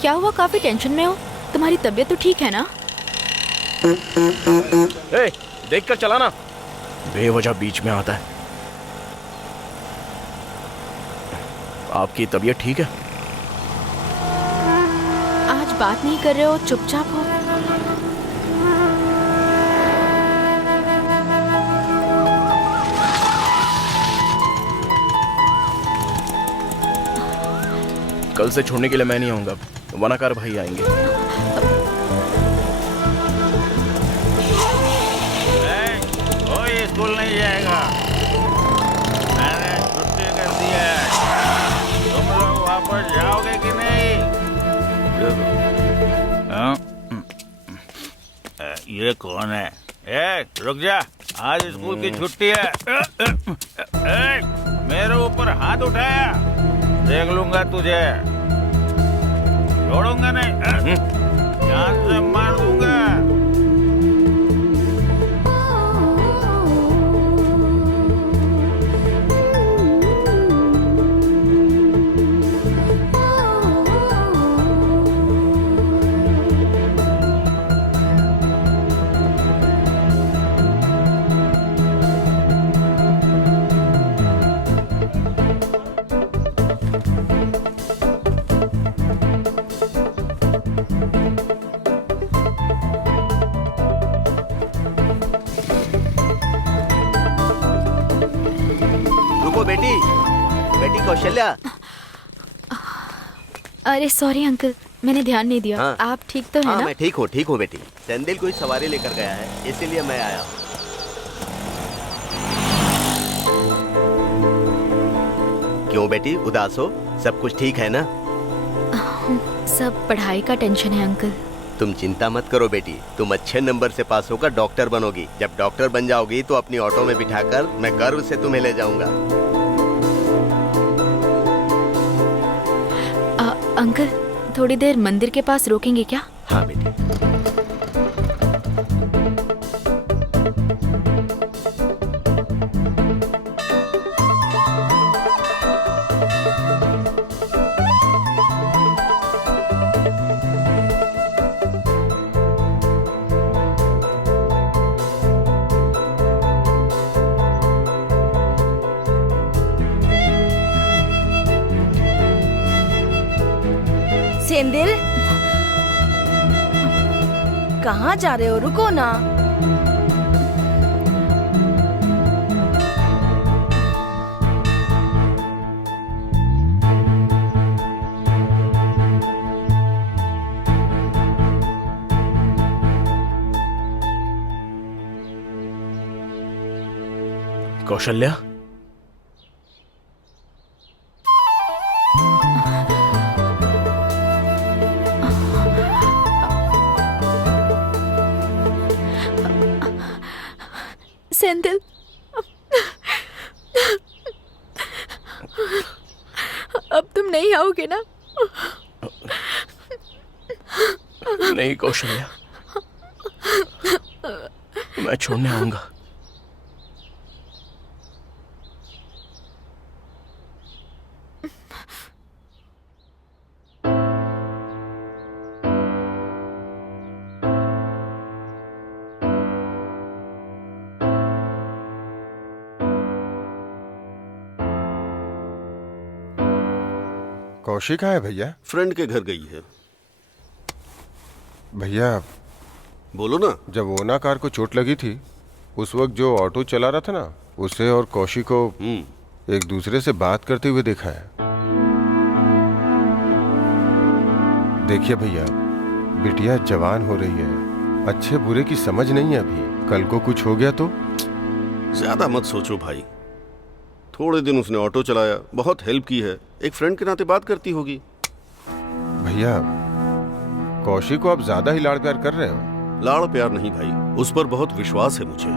क्या हुआ, काफी टेंशन में हो? तुम्हारी तबीयत तो ठीक है ना? ए, देख कर चलाना, बेवजह बीच में आता है। आपकी तबीयत ठीक है? आज बात नहीं कर रहे हो, चुपचाप हो। कल से छोड़ने के लिए मैं नहीं आऊंगा, वनाकार भाई आएंगे। कोई स्कूल नहीं जाएगा, मैंने छुट्टी कर दी है। तुम लोग वापस जाओगे कि नहीं? ये कौन है? ए, रुक जा, आज स्कूल की छुट्टी है। मेरे ऊपर हाथ उठाया, देख लूंगा तुझे, छोड़ूंगा नहीं, जान से मार दूंगा। बेटी, बेटी कौशल्या। अरे सॉरी अंकल, मैंने ध्यान नहीं दिया। हाँ। आप ठीक तो है हाँ, ना? मैं ठीक हूँ बेटी। सेंदिल कोई सवारी लेकर गया है, इसीलिए मैं आया हूँ। क्यों बेटी, उदास हो? सब कुछ ठीक है ना? सब पढ़ाई का टेंशन है अंकल। तुम चिंता मत करो बेटी, तुम अच्छे नंबर से पास होकर डॉक्टर बनोगी। जब डॉक्टर बन जाओगी तो अपनी ऑटो में बिठाकर मैं गर्व से तुम्हें ले जाऊंगा। अंकल, थोड़ी देर मंदिर के पास रोकेंगे क्या? हाँ बेटी। सेंदिल, कहाँ जा रहे हो? रुको ना। कौशल्या, सेंदिल, अब तुम नहीं आओगे ना? नहीं कौशल्या, मैं छोड़ने आऊंगा। कौशिक कहाँ है भैया? फ्रेंड के घर गई है। भैया बोलो ना। जब ओना कार को चोट लगी थी उस वक्त जो ऑटो चला रहा था ना, उसे और कौशिक को एक दूसरे से बात करते हुए देखा है। देखिए भैया, बिटिया जवान हो रही है, अच्छे बुरे की समझ नहीं है अभी, कल को कुछ हो गया तो। ज्यादा मत सोचो भाई, थोड़े दिन उसने ऑटो चलाया, बहुत हेल्प की है, एक फ्रेंड के नाते बात करती होगी। भैया कौशिक को आप ज्यादा ही लाड़ प्यार कर रहे हो। लाड़ प्यार नहीं भाई, उस पर बहुत विश्वास है मुझे।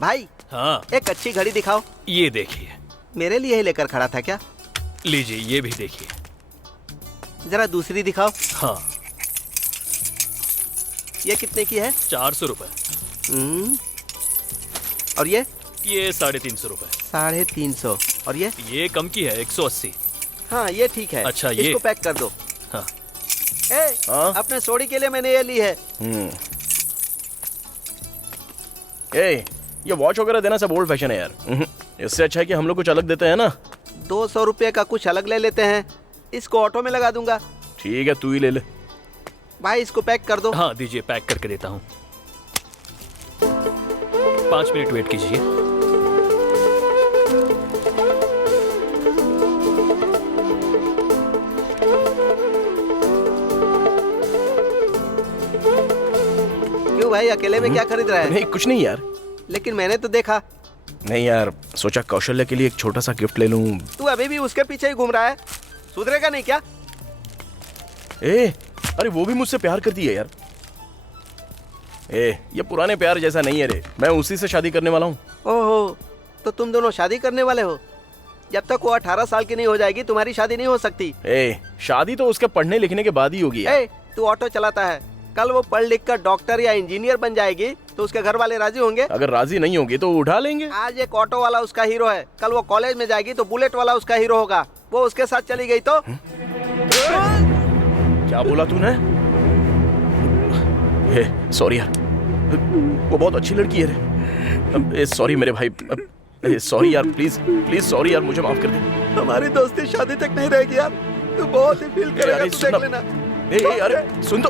भाई हाँ, एक अच्छी घड़ी दिखाओ। ये देखिए। मेरे लिए ही लेकर खड़ा था क्या? लीजिए, ये भी देखिए। जरा दूसरी दिखाओ। हाँ, ये कितने की है? 400 रुपए। और ये? ये 350 रुपए। 350। और ये कम की है 180। हाँ ये ठीक है। अच्छा, ये इसको पैक कर दो। हाँ। अपने सोडी के लिए मैंने ये ली है। ये वॉच वगैरह देना सब ओल्ड फैशन है यार। इससे अच्छा है कि हम लोग कुछ अलग देते हैं ना। 200 रुपये का कुछ अलग ले लेते हैं। इसको ऑटो में लगा दूंगा। ठीक है, तू ही ले ले। भाई इसको पैक कर दो। हाँ दीजिए, पैक करके देता हूँ। 5 मिनट वेट कीजिए। क्यों भाई, अकेले में क्या खरीद रहा है? नहीं कुछ नहीं यार। लेकिन मैंने तो देखा। नहीं यार, सोचा कौशल्या के लिए एक छोटा सा गिफ्ट ले लूं। तू अभी भी उसके पीछे ही घूम रहा है, सुधरेगा नहीं क्या? अरे वो भी मुझसे प्यार करती है यार। ये पुराने प्यार जैसा नहीं है रे। मैं उसी से शादी करने वाला हूँ। ओहो, तो तुम दोनों शादी करने वाले हो? जब तक वो 18 साल की नहीं हो जाएगी तुम्हारी शादी नहीं हो सकती। शादी तो उसके पढ़ने लिखने के बाद ही होगी यार। तू ऑटो चलाता है, कल वो पढ़ लिख कर डॉक्टर या इंजीनियर बन जाएगी तो उसके घर वाले राजी होंगे? अगर राजी नहीं होंगे तो उठा लेंगे। आज एक ऑटो वाला उसका हीरो है, कल वो कॉलेज में जाएगी तो बुलेट वाला उसका हीरो होगा। वो उसके साथ चली गई तो क्या बोला तूने? सॉरी यार, वो बहुत अच्छी लड़की है रे। सॉरी मेरे भाई, सॉरी यार, प्लीज प्लीज सॉरी यार, मुझे माफ कर दे। हमारी दोस्ती शादी तक नहीं रहेगी यार। तू बहुत ही फील करेगा, तू देख लेना। अरे सुन तो।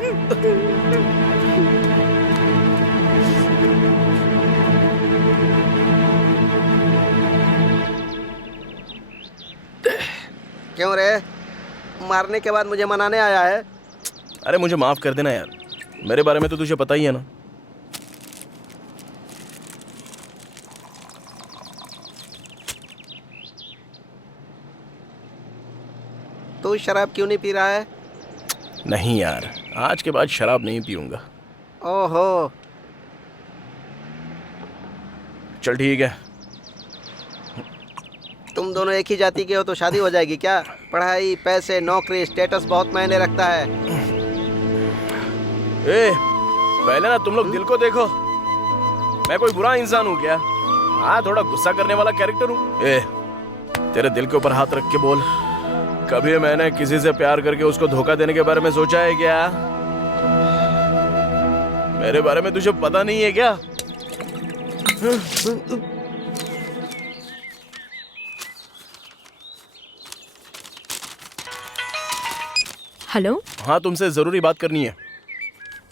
क्यों रे, मारने के बाद मुझे मनाने आया है? अरे मुझे माफ कर देना यार, मेरे बारे में तो तुझे पता ही है ना। तू शराब क्यों नहीं पी रहा है? नहीं यार, आज के बाद शराब नहीं पीऊंगा। ओहो, चल ठीक है। तुम दोनों एक ही जाति के हो तो शादी हो जाएगी क्या? पढ़ाई, पैसे, नौकरी, स्टेटस बहुत मायने रखता है। पहले ना तुम लोग दिल को देखो। मैं कोई बुरा इंसान हूँ क्या? हाँ, थोड़ा गुस्सा करने वाला कैरेक्टर हूँ। तेरे दिल के ऊपर हाथ रख के बोल, कभी मैंने किसी से प्यार करके उसको धोखा देने के बारे में सोचा है क्या? मेरे बारे में तुझे पता नहीं है क्या? हेलो। हाँ, तुमसे जरूरी बात करनी है।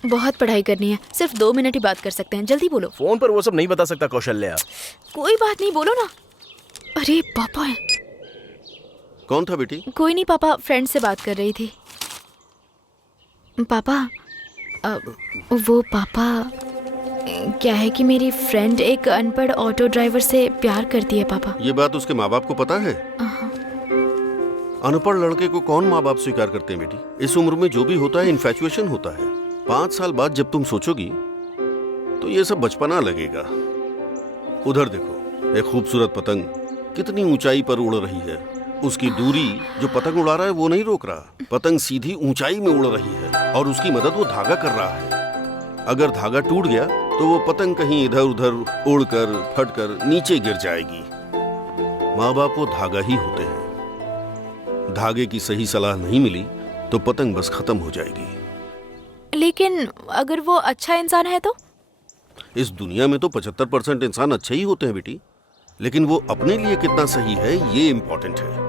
बहुत पढ़ाई करनी है, सिर्फ 2 मिनट ही बात कर सकते हैं, जल्दी बोलो। फोन पर वो सब नहीं बता सकता कौशल्या। कोई बात नहीं, बोलो ना। अरे पापा है। कौन था बेटी? कोई नहीं पापा, फ्रेंड से बात कर रही थी। पापा, वो पापा, क्या है कि मेरी फ्रेंड एक अनपढ़ ऑटो ड्राइवर से प्यार करती है पापा। ये बात उसके माँ बाप को पता है? अनपढ़ लड़के को कौन माँ बाप स्वीकार करते हैं बेटी? इस उम्र में जो भी होता है इन्फैचुएशन होता है। 5 साल बाद जब तुम सोचोगी तो ये सब बचपना लगेगा। उधर देखो, एक खूबसूरत पतंग कितनी ऊंचाई पर उड़ रही है। उसकी दूरी जो पतंग उड़ा रहा है वो नहीं रोक रहा। पतंग सीधी ऊंचाई में उड़ रही है और उसकी मदद वो धागा कर रहा है। अगर धागा टूट गया तो वो पतंग कहीं इधर उधर उड़कर फटकर नीचे गिर जाएगी। माँ बाप वो धागा ही होते हैं। धागे की सही सलाह नहीं मिली तो पतंग बस खत्म हो जाएगी। लेकिन अगर वो अच्छा इंसान है तो? इस दुनिया में तो 75% इंसान अच्छे ही होते हैं बेटी, लेकिन वो अपने लिए कितना सही है ये इम्पोर्टेंट है।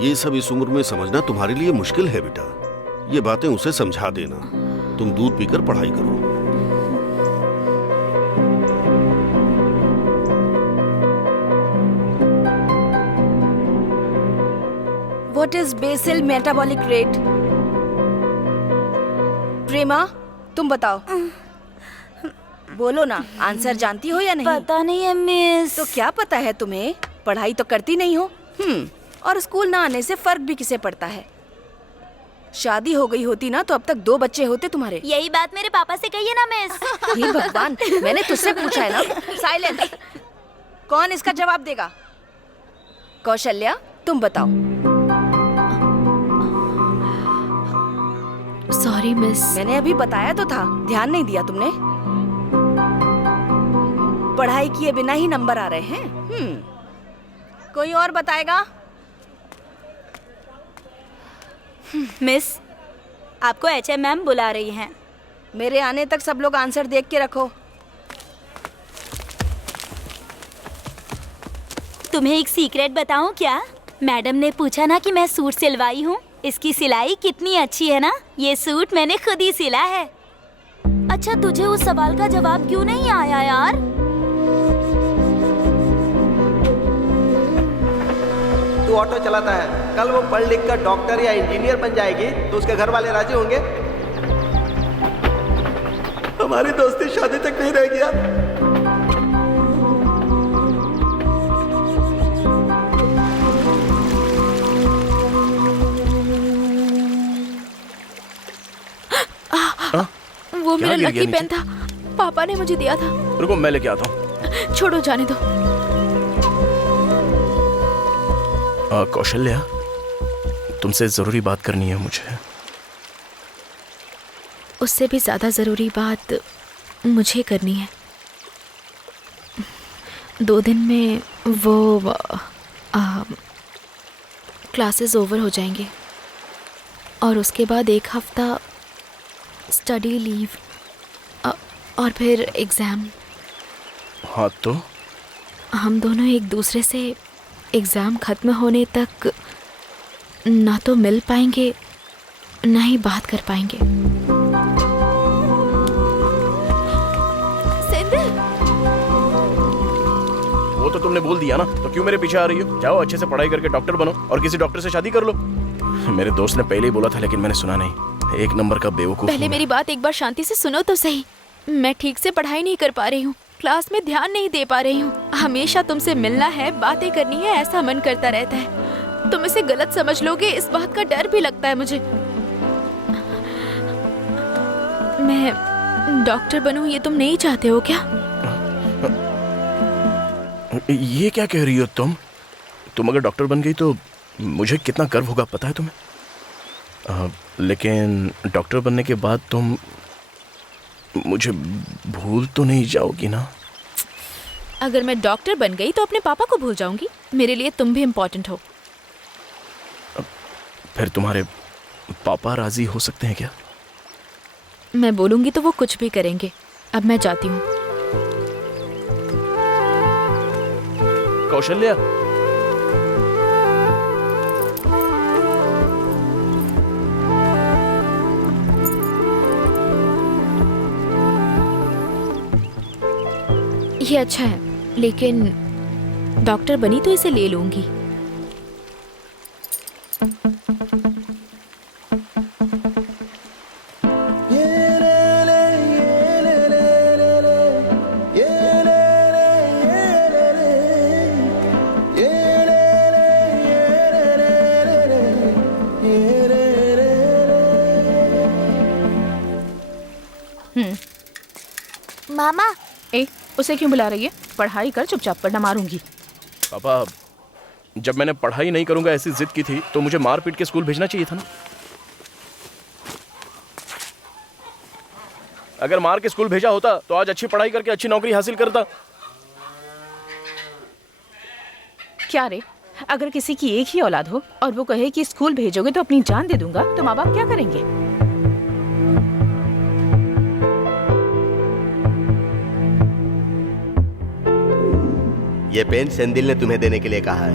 ये सब इस उम्र में समझना तुम्हारे लिए मुश्किल है बेटा। ये बातें उसे समझा देना। तुम दूध पीकर पढ़ाई करो। What is basal metabolic rate? प्रेमा, तुम बताओ। बोलो ना, आंसर जानती हो या नहीं? पता नहीं है मिस। तो क्या पता है तुम्हें? पढ़ाई तो करती नहीं हो। और स्कूल ना आने से फर्क भी किसे पड़ता है? शादी हो गई होती ना तो अब तक 2 बच्चे होते तुम्हारे। यही बात मेरे पापा से कहिए ना मिस। हे भगवान, मैंने तुझसे पूछा है ना। साइलेंट। कौन इसका जवाब देगा? कौशल्या, तुम बताओ। Sorry miss. मैंने अभी बताया तो था, ध्यान नहीं दिया तुमने। पढ़ाई किए बिना ही नंबर आ रहे हैं। कोई और बताएगा? मिस, आपको HM मैम बुला रही हैं। मेरे आने तक सब लोग आंसर देख के रखो। तुम्हें एक सीक्रेट बताऊं क्या? मैडम ने पूछा ना कि मैं सूट सिलवाई हूँ। इसकी सिलाई कितनी अच्छी है ना। ये सूट मैंने खुद ही सिला है। अच्छा, तुझे उस सवाल का जवाब क्यों नहीं आया यार? तू ऑटो चलाता है, कल वो पढ़ लिख कर डॉक्टर या इंजीनियर बन जाएगी तो उसके घर वाले राजी होंगे? हमारी दोस्ती शादी तक नहीं रहेगी यार। वो मेरा लकी पेन था, पापा ने मुझे दिया था। रुको, मैं लेके आता हूँ। छोड़ो, जाने दो। कौशल्या, तुमसे जरूरी बात करनी है मुझे। उससे भी ज्यादा जरूरी बात मुझे करनी है। 2 दिन में वो क्लासेस ओवर हो जाएंगे और उसके बाद 1 हफ्ता स्टडी लीव और फिर एग्ज़ाम। हाँ, तो हम दोनों एक दूसरे से एग्ज़ाम ख़त्म होने तक ना तो मिल पाएंगे ना ही बात कर पाएंगे। वो तो तुमने बोल दिया ना, तो क्यों मेरे पीछे आ रही हो? जाओ, अच्छे से पढ़ाई करके डॉक्टर बनो और किसी डॉक्टर से शादी कर लो। मेरे दोस्त ने पहले ही बोला था, लेकिन मैंने सुना नहीं। 1 नंबर का बेवकूफ। पहले मेरी बात एक बार शांति से सुनो तो सही। मैं ठीक से पढ़ाई नहीं कर पा रही हूँ, क्लास में ध्यान नहीं दे पा रही हूँ। हमेशा तुमसे मिलना है, बातें करनी है, ऐसा मन करता रहता है। तुम इसे गलत समझ लोगे, इस बात का डर भी लगता है मुझे। मैं डॉक्टर बनूं, ये तुम नहीं चाहते हो क्या? ये क्या कह रही हो तुम? तुम अगर डॉक्टर बन गई तो मुझे कितना गर्व होगा, पता है तुम्हें? लेकिन डॉक्टर बनने के बाद तुम मुझे भूल तो नहीं जाओगी ना? अगर मैं डॉक्टर बन गई तो अपने पापा को भूल जाऊंगी। मेरे लिए तुम भी इम्पोर्टेंट हो। फिर तुम्हारे पापा राजी हो सकते हैं क्या? मैं बोलूंगी तो वो कुछ भी करेंगे। अब मैं जाती हूँ। कौशल्या, ये अच्छा है, लेकिन डॉक्टर बनी तो इसे ले लूंगी। मामा, उसे क्यों बुला रही है? पढ़ाई कर चुपचाप, वरना मारूंगी। पापा, जब मैंने पढ़ाई नहीं करूंगा ऐसी जिद की थी तो मुझे मार पीट के स्कूल भेजना चाहिए था ना। अगर मार के स्कूल भेजा होता तो आज अच्छी पढ़ाई करके अच्छी नौकरी हासिल करता। क्या रे, अगर किसी की एक ही औलाद हो और वो कहे कि स्कूल भेजोगे तो अपनी जान दे दूंगा, तो माँ बाप क्या करेंगे? ये पेन सेंदिल ने तुम्हें देने के लिए कहा है।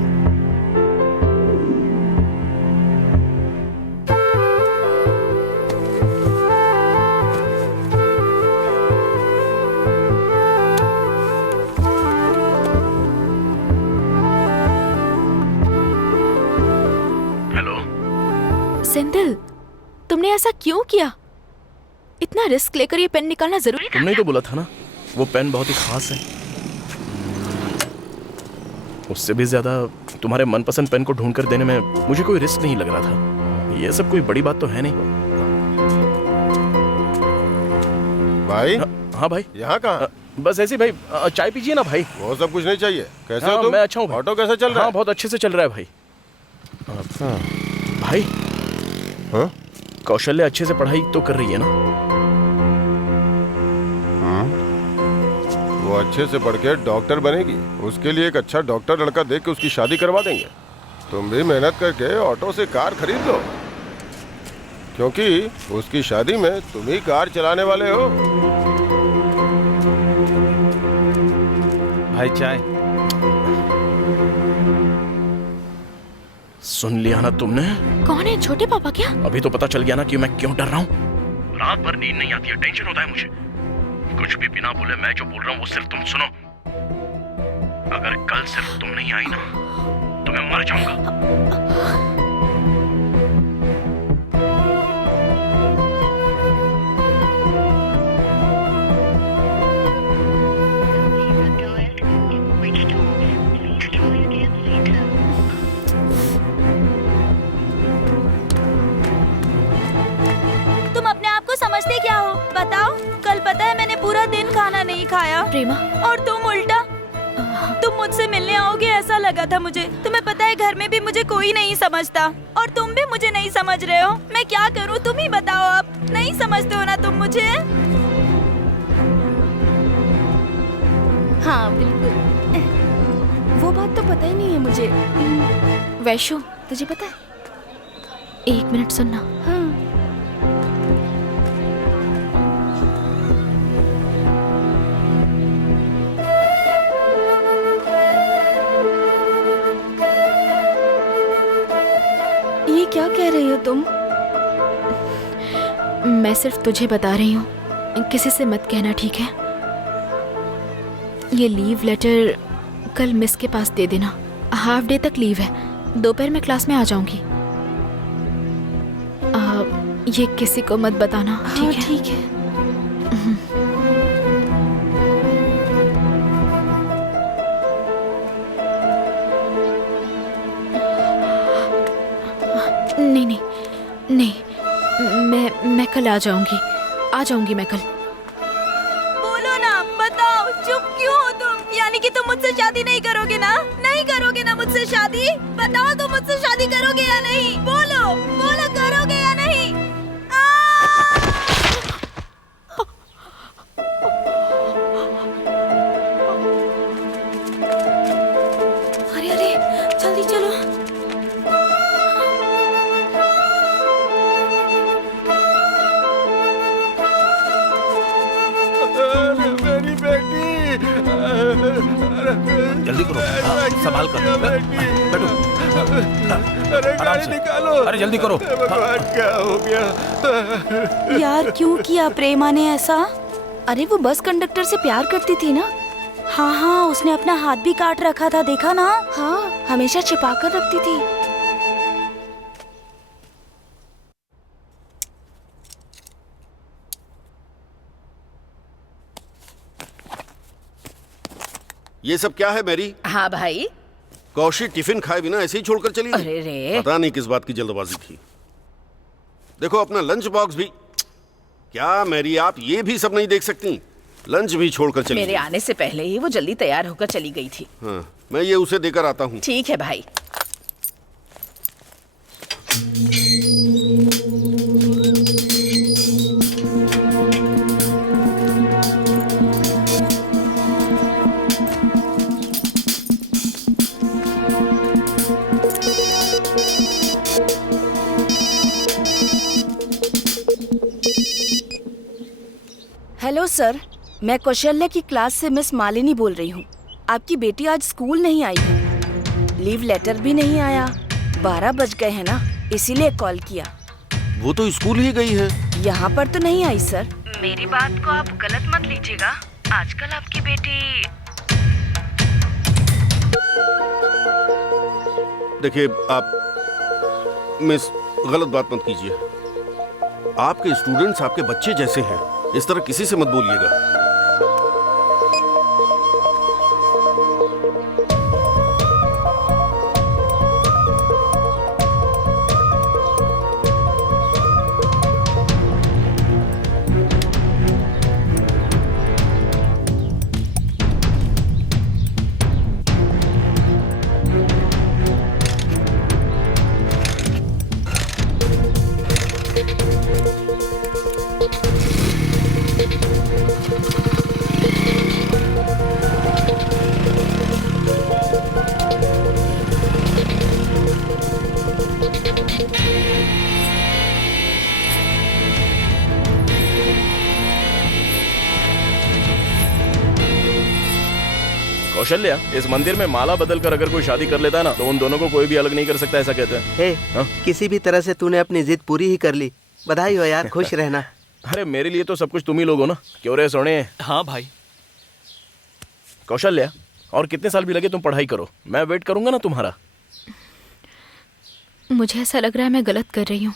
हेलो सेंथिल, तुमने ऐसा क्यों किया? इतना रिस्क लेकर ये पेन निकालना जरूरी था? तुमने तो बोला था ना, वो पेन बहुत ही खास है। उससे भी ज्यादा तुम्हारे मनपसंद पेन को ढूंढकर देने में मुझे कोई रिस्क नहीं लग रहा था। ये सब कोई बड़ी बात तो है नहीं। भाई? हाँ भाई। यहाँ कहाँ? बस ऐसे भाई, चाय पीजिए ना भाई। वो सब कुछ नहीं चाहिए। कैसे हाँ, हो तुम? मैं अच्छा हूँ। ऑटो कैसे चल रहा है? हाँ, बहुत अच्छे से चल रहा है भाई। भाई, हाँ? कौशल्या अच्छे से पढ़ाई तो कर रही है ना? वो अच्छे से पढ़ के डॉक्टर बनेगी। उसके लिए एक अच्छा डॉक्टर लड़का देख के उसकी शादी करवा देंगे। तुम भी मेहनत करके ऑटो से कार खरीद लो, क्योंकि उसकी शादी में तुम ही कार चलाने वाले हो। भाई चाय। सुन लिया ना तुमने? कौन है? छोटे पापा क्या? अभी तो पता चल गया ना कि मैं क्यों डर रहा हूँ। रात भर नींद नहीं आती है, टेंशन होता है मुझे। कुछ भी बिना बोले मैं जो बोल रहा हूँ वो सिर्फ तुम सुनो। अगर कल सिर्फ तुम नहीं आई ना तो मैं मर जाऊंगा। तुम अपने आप को समझते क्या हो? बताओ, कल पता है मैंने पूरा दिन खाना नहीं खाया। प्रेमा, और तुम उल्टा तुम मुझसे मिलने आओगे ऐसा लगा था मुझे। तुम्हें पता है घर में भी मुझे कोई नहीं समझता और तुम भी मुझे नहीं समझ रहे हो। मैं क्या करूं तुम ही बताओ। आप नहीं समझते हो ना तुम मुझे? हाँ बिल्कुल, वो बात तो पता ही नहीं है मुझे। वैशु, तुझे पता है? 1 मिनट सुनना। हाँ। ये क्या कह रही हो तुम? मैं सिर्फ तुझे बता रही हूँ, किसी से मत कहना, ठीक है? ये लीव लेटर कल मिस के पास दे देना। हाफ डे तक लीव है, दोपहर में क्लास में आ जाऊंगी। ये किसी को मत बताना, ठीक है? ठीक है। नहीं नहीं नहीं, मैं कल आ जाऊंगी मैं कल। बोलो ना, बताओ, चुप क्यों हो तुम? यानी कि तुम मुझसे शादी नहीं करोगे ना? नहीं करोगे ना मुझसे शादी? बताओ तुम मुझसे शादी करोगे या नहीं? बोलो बोलो, करोगे या नहीं? अरे अरे, जल्दी चलो। मेरी बेटी, जल्दी करो, संभाल कर। बैठो, अरे आराम गाड़ी से। निकालो। अरे जल्दी करो। भगवान, क्या हो गया? यार क्यों किया प्रेमा ने ऐसा? अरे वो बस कंडक्टर से प्यार करती थी ना। हाँ हाँ, उसने अपना हाथ भी काट रखा था, देखा ना? हाँ, हमेशा छिपा कर रखती थी। ये सब क्या है मैरी? हाँ भाई। कौशी टिफिन खाए बिना ऐसे ही छोड़कर चली गई। अरे रे। पता नहीं किस बात की जल्दबाजी थी। देखो अपना लंच बॉक्स भी। क्या मैरी, आप ये भी सब नहीं देख सकती? लंच भी छोड़कर चली मेरे गई। आने से पहले ही वो जल्दी तैयार होकर चली गई थी। हाँ, मैं ये उसे देकर आता हूँ। ठीक है भाई। हेलो सर, मैं कौशल्या की क्लास से मिस मालिनी बोल रही हूँ। आपकी बेटी आज स्कूल नहीं आई है, लीव लेटर भी नहीं आया। 12 बज गए हैं ना, इसीलिए कॉल किया। वो तो स्कूल ही गई है। यहाँ पर तो नहीं आई सर। मेरी बात को आप गलत मत लीजिएगा। आजकल आपकी बेटी देखिए आप मिस, गलत बात मत कीजिए। आपके स्टूडेंट्स आपके बच्चे जैसे हैं, इस तरह किसी से मत बोलिएगा। कौशल्या, इस मंदिर में माला बदल कर अगर कोई शादी कर लेता है ना तो उन दोनों को कोई भी अलग नहीं कर सकता, ऐसा कहते हैं। हे, हाँ? किसी भी तरह से तूने अपनी जिद पूरी ही कर ली। बधाई हो यार, खुश रहना। अरे मेरे लिए तो सब कुछ तुम ही लोग हो ना, क्यों रे सोने? हाँ भाई। कौशल्या, और कितने साल भी लगे तुम पढ़ाई करो, मैं वेट करूंगा ना तुम्हारा। मुझे ऐसा लग रहा है मैं गलत कर रही हूँ।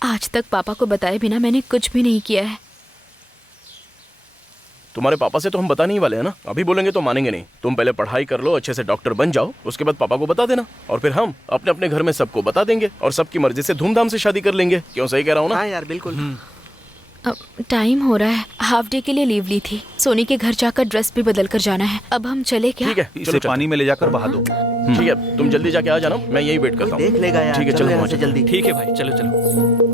आज तक पापा को बताए बिना मैंने कुछ भी नहीं किया है। तुम्हारे पापा से तो हम बता नहीं वाले हैं ना, अभी बोलेंगे तो मानेंगे नहीं। तुम पहले पढ़ाई कर लो, अच्छे से डॉक्टर बन जाओ, उसके बाद पापा को बता देना, और फिर हम अपने अपने घर में सबको बता देंगे और सबकी मर्जी से धूमधाम से शादी कर लेंगे। क्यों, सही कह रहा हूँ ना? हाँ यार बिल्कुल। अब टाइम हो रहा है, हाफ डे के लिए लीव ली थी। सोनी के घर जाकर ड्रेस भी बदल कर जाना है। अब हम चले क्या? ठीक है, इसे पानी में ले जाकर बहा दो। ठीक है, तुम जल्दी जाके आ जाना, मैं यही वेट करता हूँ। देख लेगा यार। ठीक है, चलो यहाँ वहाँ से जल्दी। ठीक है भाई, चलो चलो।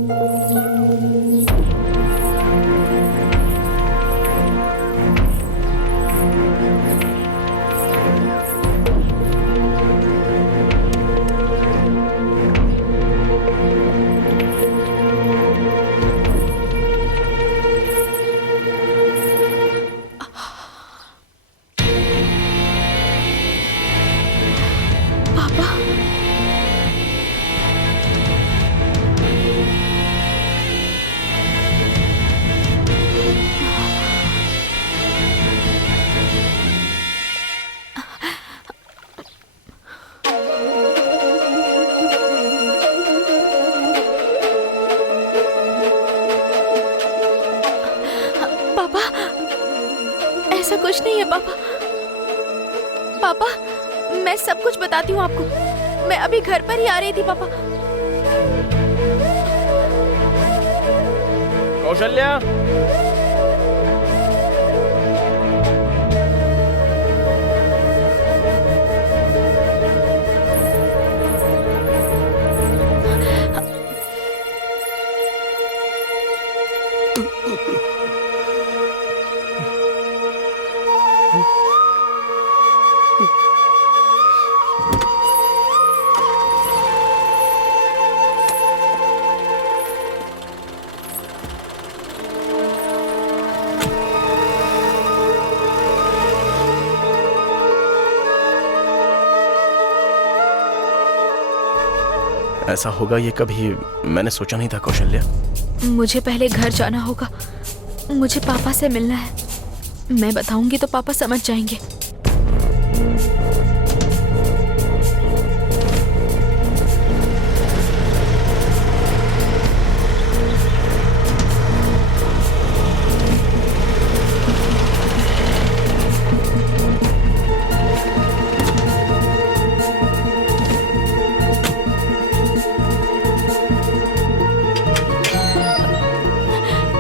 पापा, ऐसा कुछ नहीं है पापा। पापा, मैं सब कुछ बताती हूँ आपको। मैं अभी घर पर ही आ रही थी पापा। कौशल्या, ऐसा होगा ये कभी मैंने सोचा नहीं था कौशल्या। मुझे पहले घर जाना होगा, मुझे पापा से मिलना है। मैं बताऊंगी तो पापा समझ जाएंगे।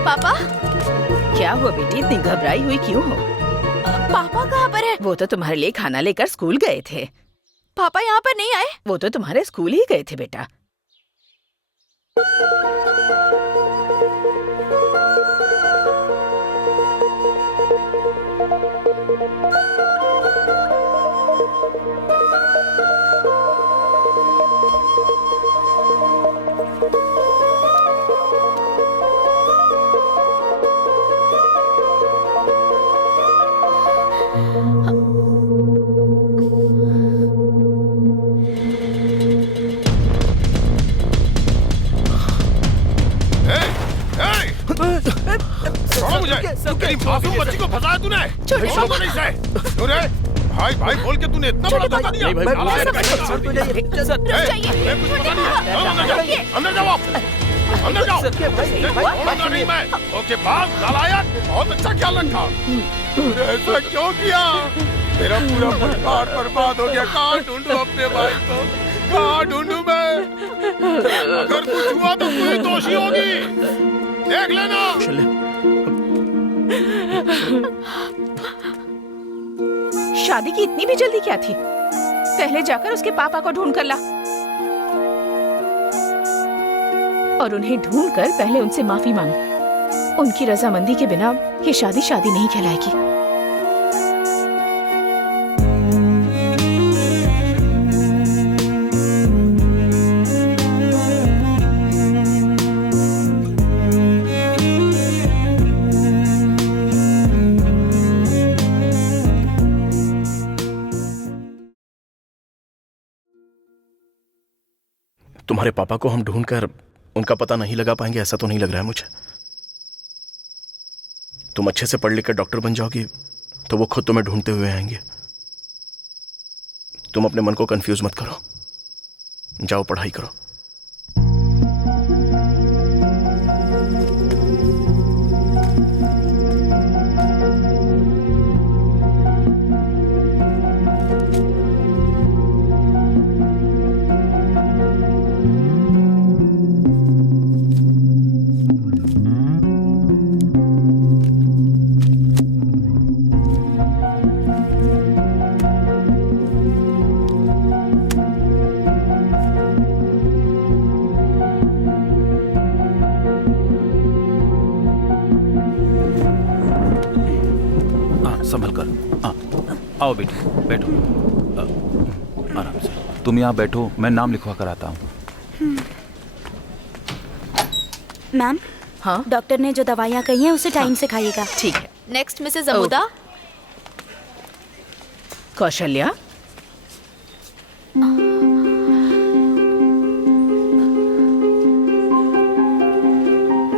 पापा, क्या हुआ बेटी, इतनी घबराई हुई क्यों हो? पापा कहाँ पर है? वो तो तुम्हारे लिए खाना लेकर स्कूल गए थे। पापा यहाँ पर नहीं आए? वो तो तुम्हारे स्कूल ही गए थे बेटा। छोड़ो मुझे। तेरी मासूम बच्ची को फंसाया तूने। छोड़ो नहीं से। तूने भाई भाई बोल के तूने इतना बड़ा धोखा दिया। नहीं भाई, कुछ पता नहीं है। अंदर जाओ, अंदर जाओ। अंदर नहीं मैं। ओके बाप नालायक, बहुत अच्छा ख्याल रखा। तूने ऐसा क्यों किया? मेरा पूरा परिवार बर्बाद हो गया। कहाँ ढूंढूं अपने भाई को? कहाँ ढूंढूं मैं? अगर कुछ हुआ तो तू ही दोषी होगी, देख लेना। शादी की इतनी भी जल्दी क्या थी? पहले जाकर उसके पापा को ढूंढ कर ला और उन्हें ढूंढकर पहले उनसे माफी मांग। उनकी रजामंदी के बिना ये शादी शादी नहीं कहलाएगी। तुम्हारे पापा को हम ढूंढकर उनका पता नहीं लगा पाएंगे, ऐसा तो नहीं लग रहा है मुझे। तुम अच्छे से पढ़ लिख कर डॉक्टर बन जाओगी तो वो खुद तुम्हें ढूंढते हुए आएंगे। तुम अपने मन को कंफ्यूज मत करो, जाओ पढ़ाई करो। संभल कर। आओ बेटी, बैठो आराम से। तुम यहाँ बैठो, मैं नाम लिखवा कर आता हूँ। मैम, हाँ डॉक्टर ने जो दवाइयाँ कही हैं उसे टाइम से खाइएगा। ठीक है। Next Mrs अमुदा। कौशल्या,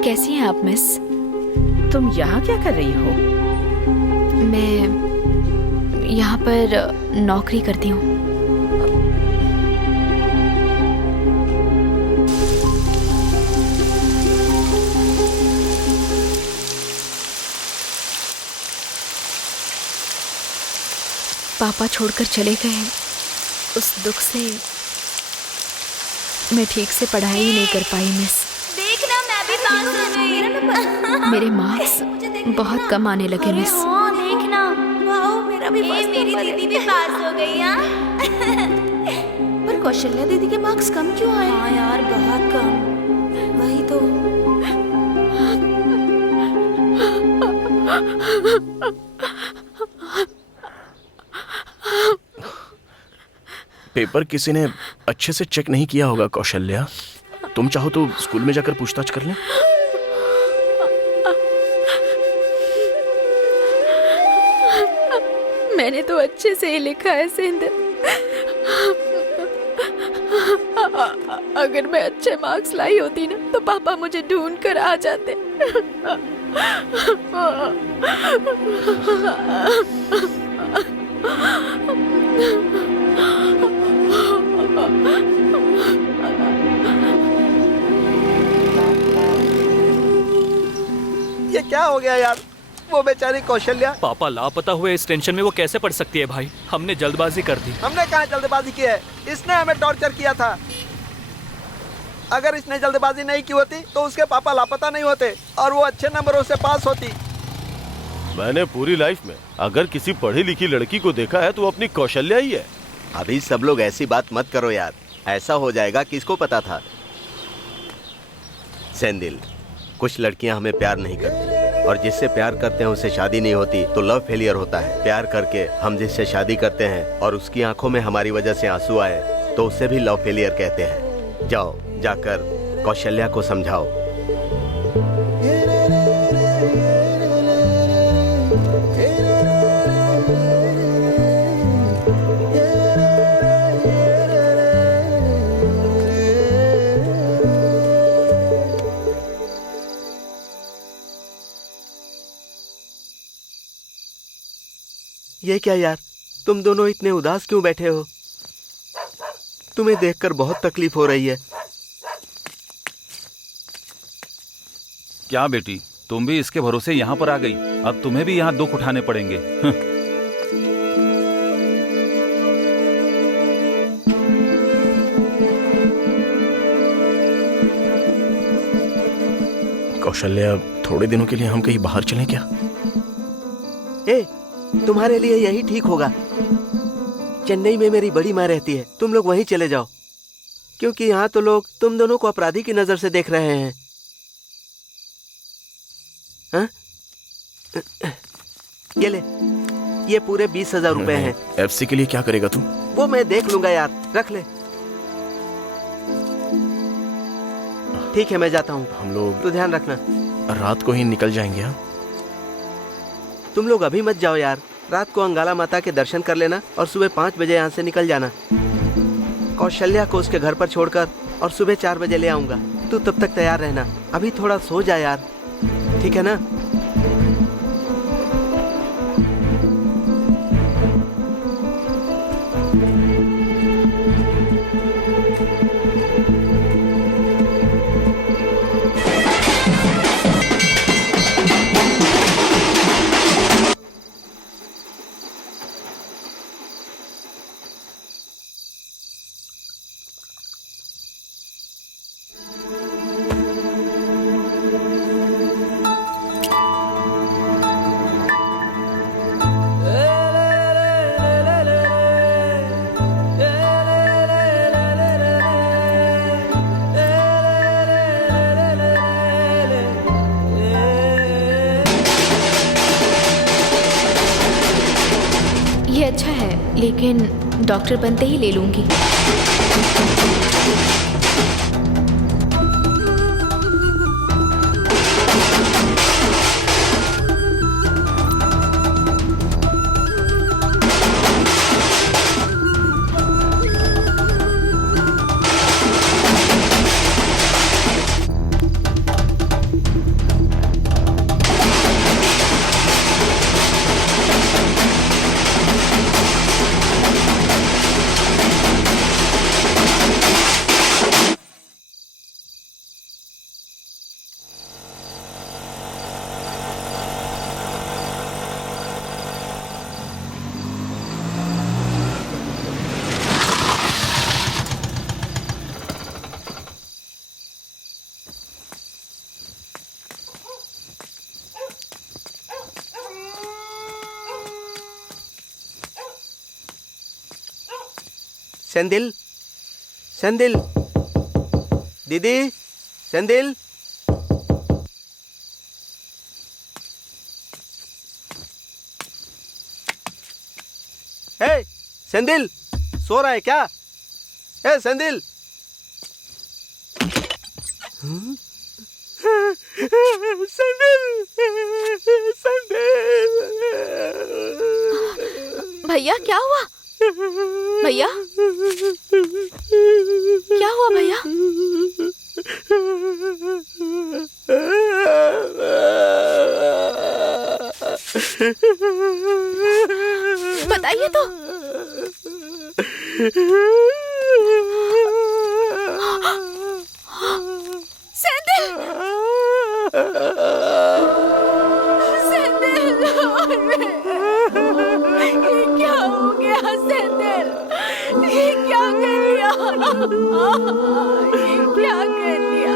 कैसी हैं आप मिस? तुम यहाँ क्या कर रही हो? मैं यहाँ पर नौकरी करती हूँ। पापा छोड़कर चले गए, उस दुख से मैं ठीक से पढ़ाई ही नहीं कर पाई मिस। देखना मैं भी पास हो गई। मेरे मार्क्स बहुत कम आने लगे मिस। देखना, वाओ मेरा भी पास, मेरी दीदी भी पास हो गई। हाँ पर कौशल्या दीदी के मार्क्स कम क्यों आए? हाँ यार, बहुत कम। वही तो। पेपर किसी ने अच्छे से चेक नहीं किया होगा कौशल्या। तुम चाहो तो स्कूल में जाकर पूछताछ कर लें। मैंने तो अच्छे से ही लिखा है सिंध। अगर मैं अच्छे मार्क्स लाई होती ना तो पापा मुझे ढूंढ कर आ जाते। ये क्या हो गया यार? वो बेचारी कौशल्या। पापा लापता हुए इस टेंशन में वो कैसे पढ़ सकती है भाई? हमने जल्दबाजी कर दी। हमने कहाँ जल्दबाजी की है? इसने हमें टॉर्चर किया था। अगर इसने जल्दबाजी नहीं की होती तो उसके पापा लापता नहीं होते और वो अच्छे नंबरों से पास होती। मैंने पूरी लाइफ में अगर किसी पढ़ी लिखी लड़की को देखा है तो वो अपनी कौशल्या ही है। अभी सब लोग ऐसी बात मत करो यार, ऐसा हो जाएगा किसको पता था। सेंदिल, कुछ लड़कियां हमें प्यार नहीं करती और जिससे प्यार करते हैं उससे शादी नहीं होती तो लव फेलियर होता है। प्यार करके हम जिससे शादी करते हैं और उसकी आंखों में हमारी वजह से आंसू आए तो उसे भी लव फेलियर कहते हैं। जाओ, जाकर कौशल्या को समझाओ। ये क्या यार, तुम दोनों इतने उदास क्यों बैठे हो? तुम्हें देखकर बहुत तकलीफ हो रही है। क्या बेटी, तुम भी इसके भरोसे यहाँ पर आ गई? अब तुम्हें भी यहाँ दुख उठाने पड़ेंगे। कौशल्या, थोड़े दिनों के लिए हम कहीं बाहर चलें क्या? तुम्हारे लिए यही ठीक होगा। चेन्नई में मेरी बड़ी माँ रहती है, तुम लोग वहीं चले जाओ, क्योंकि यहाँ तो लोग तुम दोनों को अपराधी की नजर से देख रहे हैं। हाँ? ये ले, ये पूरे 20,000 रुपए हैं। एफसी के लिए क्या करेगा तू? वो मैं देख लूंगा यार, रख ले। ठीक है, मैं जाता हूँ। हम लोग तो ध्यान रखना। रात को ही निकल जाएंगे। हाँ, तुम लोग अभी मत जाओ यार, रात को अंगाला माता के दर्शन कर लेना और सुबह 5 बजे यहाँ से निकल जाना। कौशल्या को उसके घर पर छोड़कर और सुबह 4 बजे ले आऊंगा। तू तब तक तैयार रहना। अभी थोड़ा सो जा यार, ठीक है ना? ये अच्छा है, लेकिन डॉक्टर बनते ही ले लूंगी। सेंदिल, सेंदिल, दीदी, सेंदिल। हे, सेंदिल, सो रहा है क्या? हे, सेंदिल। सेंदिल, सेंदिल। भैया क्या हुआ? भैया क्या हुआ भैया? बताइए तो। सेंदिल, सेंदिल, ये क्या हो गया सेंदिल? ये क्या कर लिया? ये क्या कर लिया?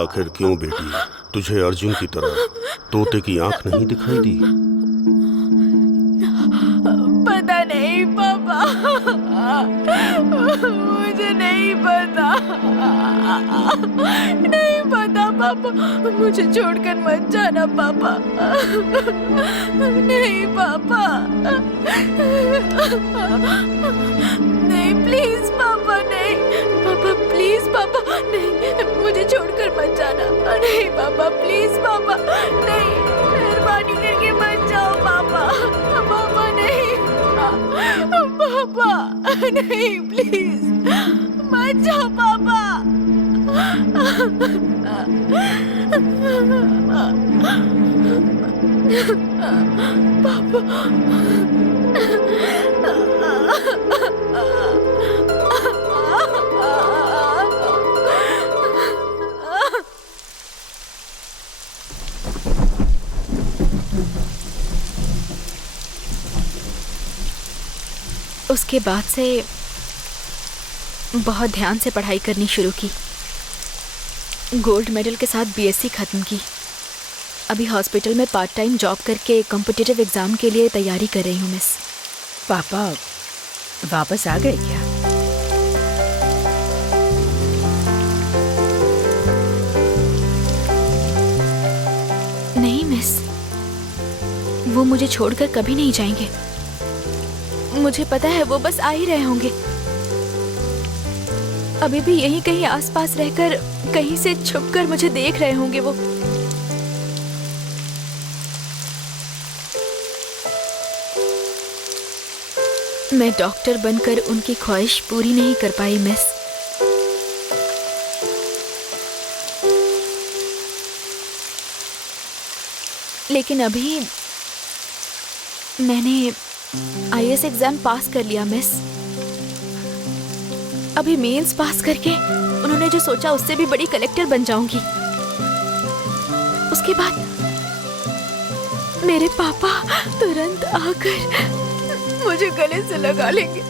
आखिर क्यों बेटी, तुझे अर्जुन की तरह तोते की आंख नहीं दिखाई दी? पता नहीं पापा, मुझे नहीं पता, नहीं पता पापा, मुझे छोड़कर मत जाना पापा, नहीं पापा, नहीं प्लीज पापा, नहीं पापा, प्लीज पापा, नहीं मुझे छोड़कर मत जाना, नहीं पापा, प्लीज पापा, नहीं, मेहरबानी करके मत जाओ पापा, पापा नहीं, पापा नहीं, प्लीज मत जाओ पापा। उसके बाद से बहुत ध्यान से पढ़ाई करनी शुरू की। गोल्ड मेडल के साथ बीएससी खत्म की। अभी हॉस्पिटल में पार्ट टाइम जॉब करके कॉम्पिटिटिव एग्जाम के लिए तैयारी कर रही हूँ मिस। पापा वापस आ गए क्या? नहीं मिस, वो मुझे छोड़कर कभी नहीं जाएंगे। मुझे पता है वो बस आ ही रहे होंगे। अभी भी यहीं कहीं आसपास रहकर कहीं से छुपकर मुझे देख रहे होंगे वो। मैं डॉक्टर बनकर उनकी ख्वाहिश पूरी नहीं कर पाई मिस। लेकिन अभी मैंने आईएएस एग्जाम पास कर लिया मिस। अभी मेंस पास करके उन्होंने जो सोचा उससे भी बड़ी कलेक्टर बन जाऊंगी। उसके बाद मेरे पापा तुरंत आकर मुझे गले से लगा लेंगे।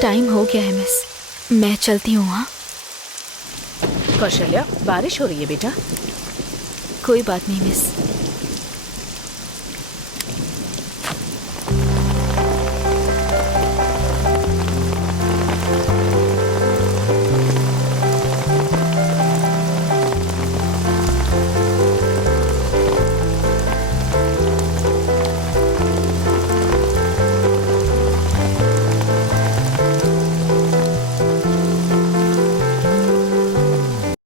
टाइम हो गया है मिस, मैं चलती हूँ। हाँ कौशल्या, बारिश हो रही है बेटा। कोई बात नहीं मिस,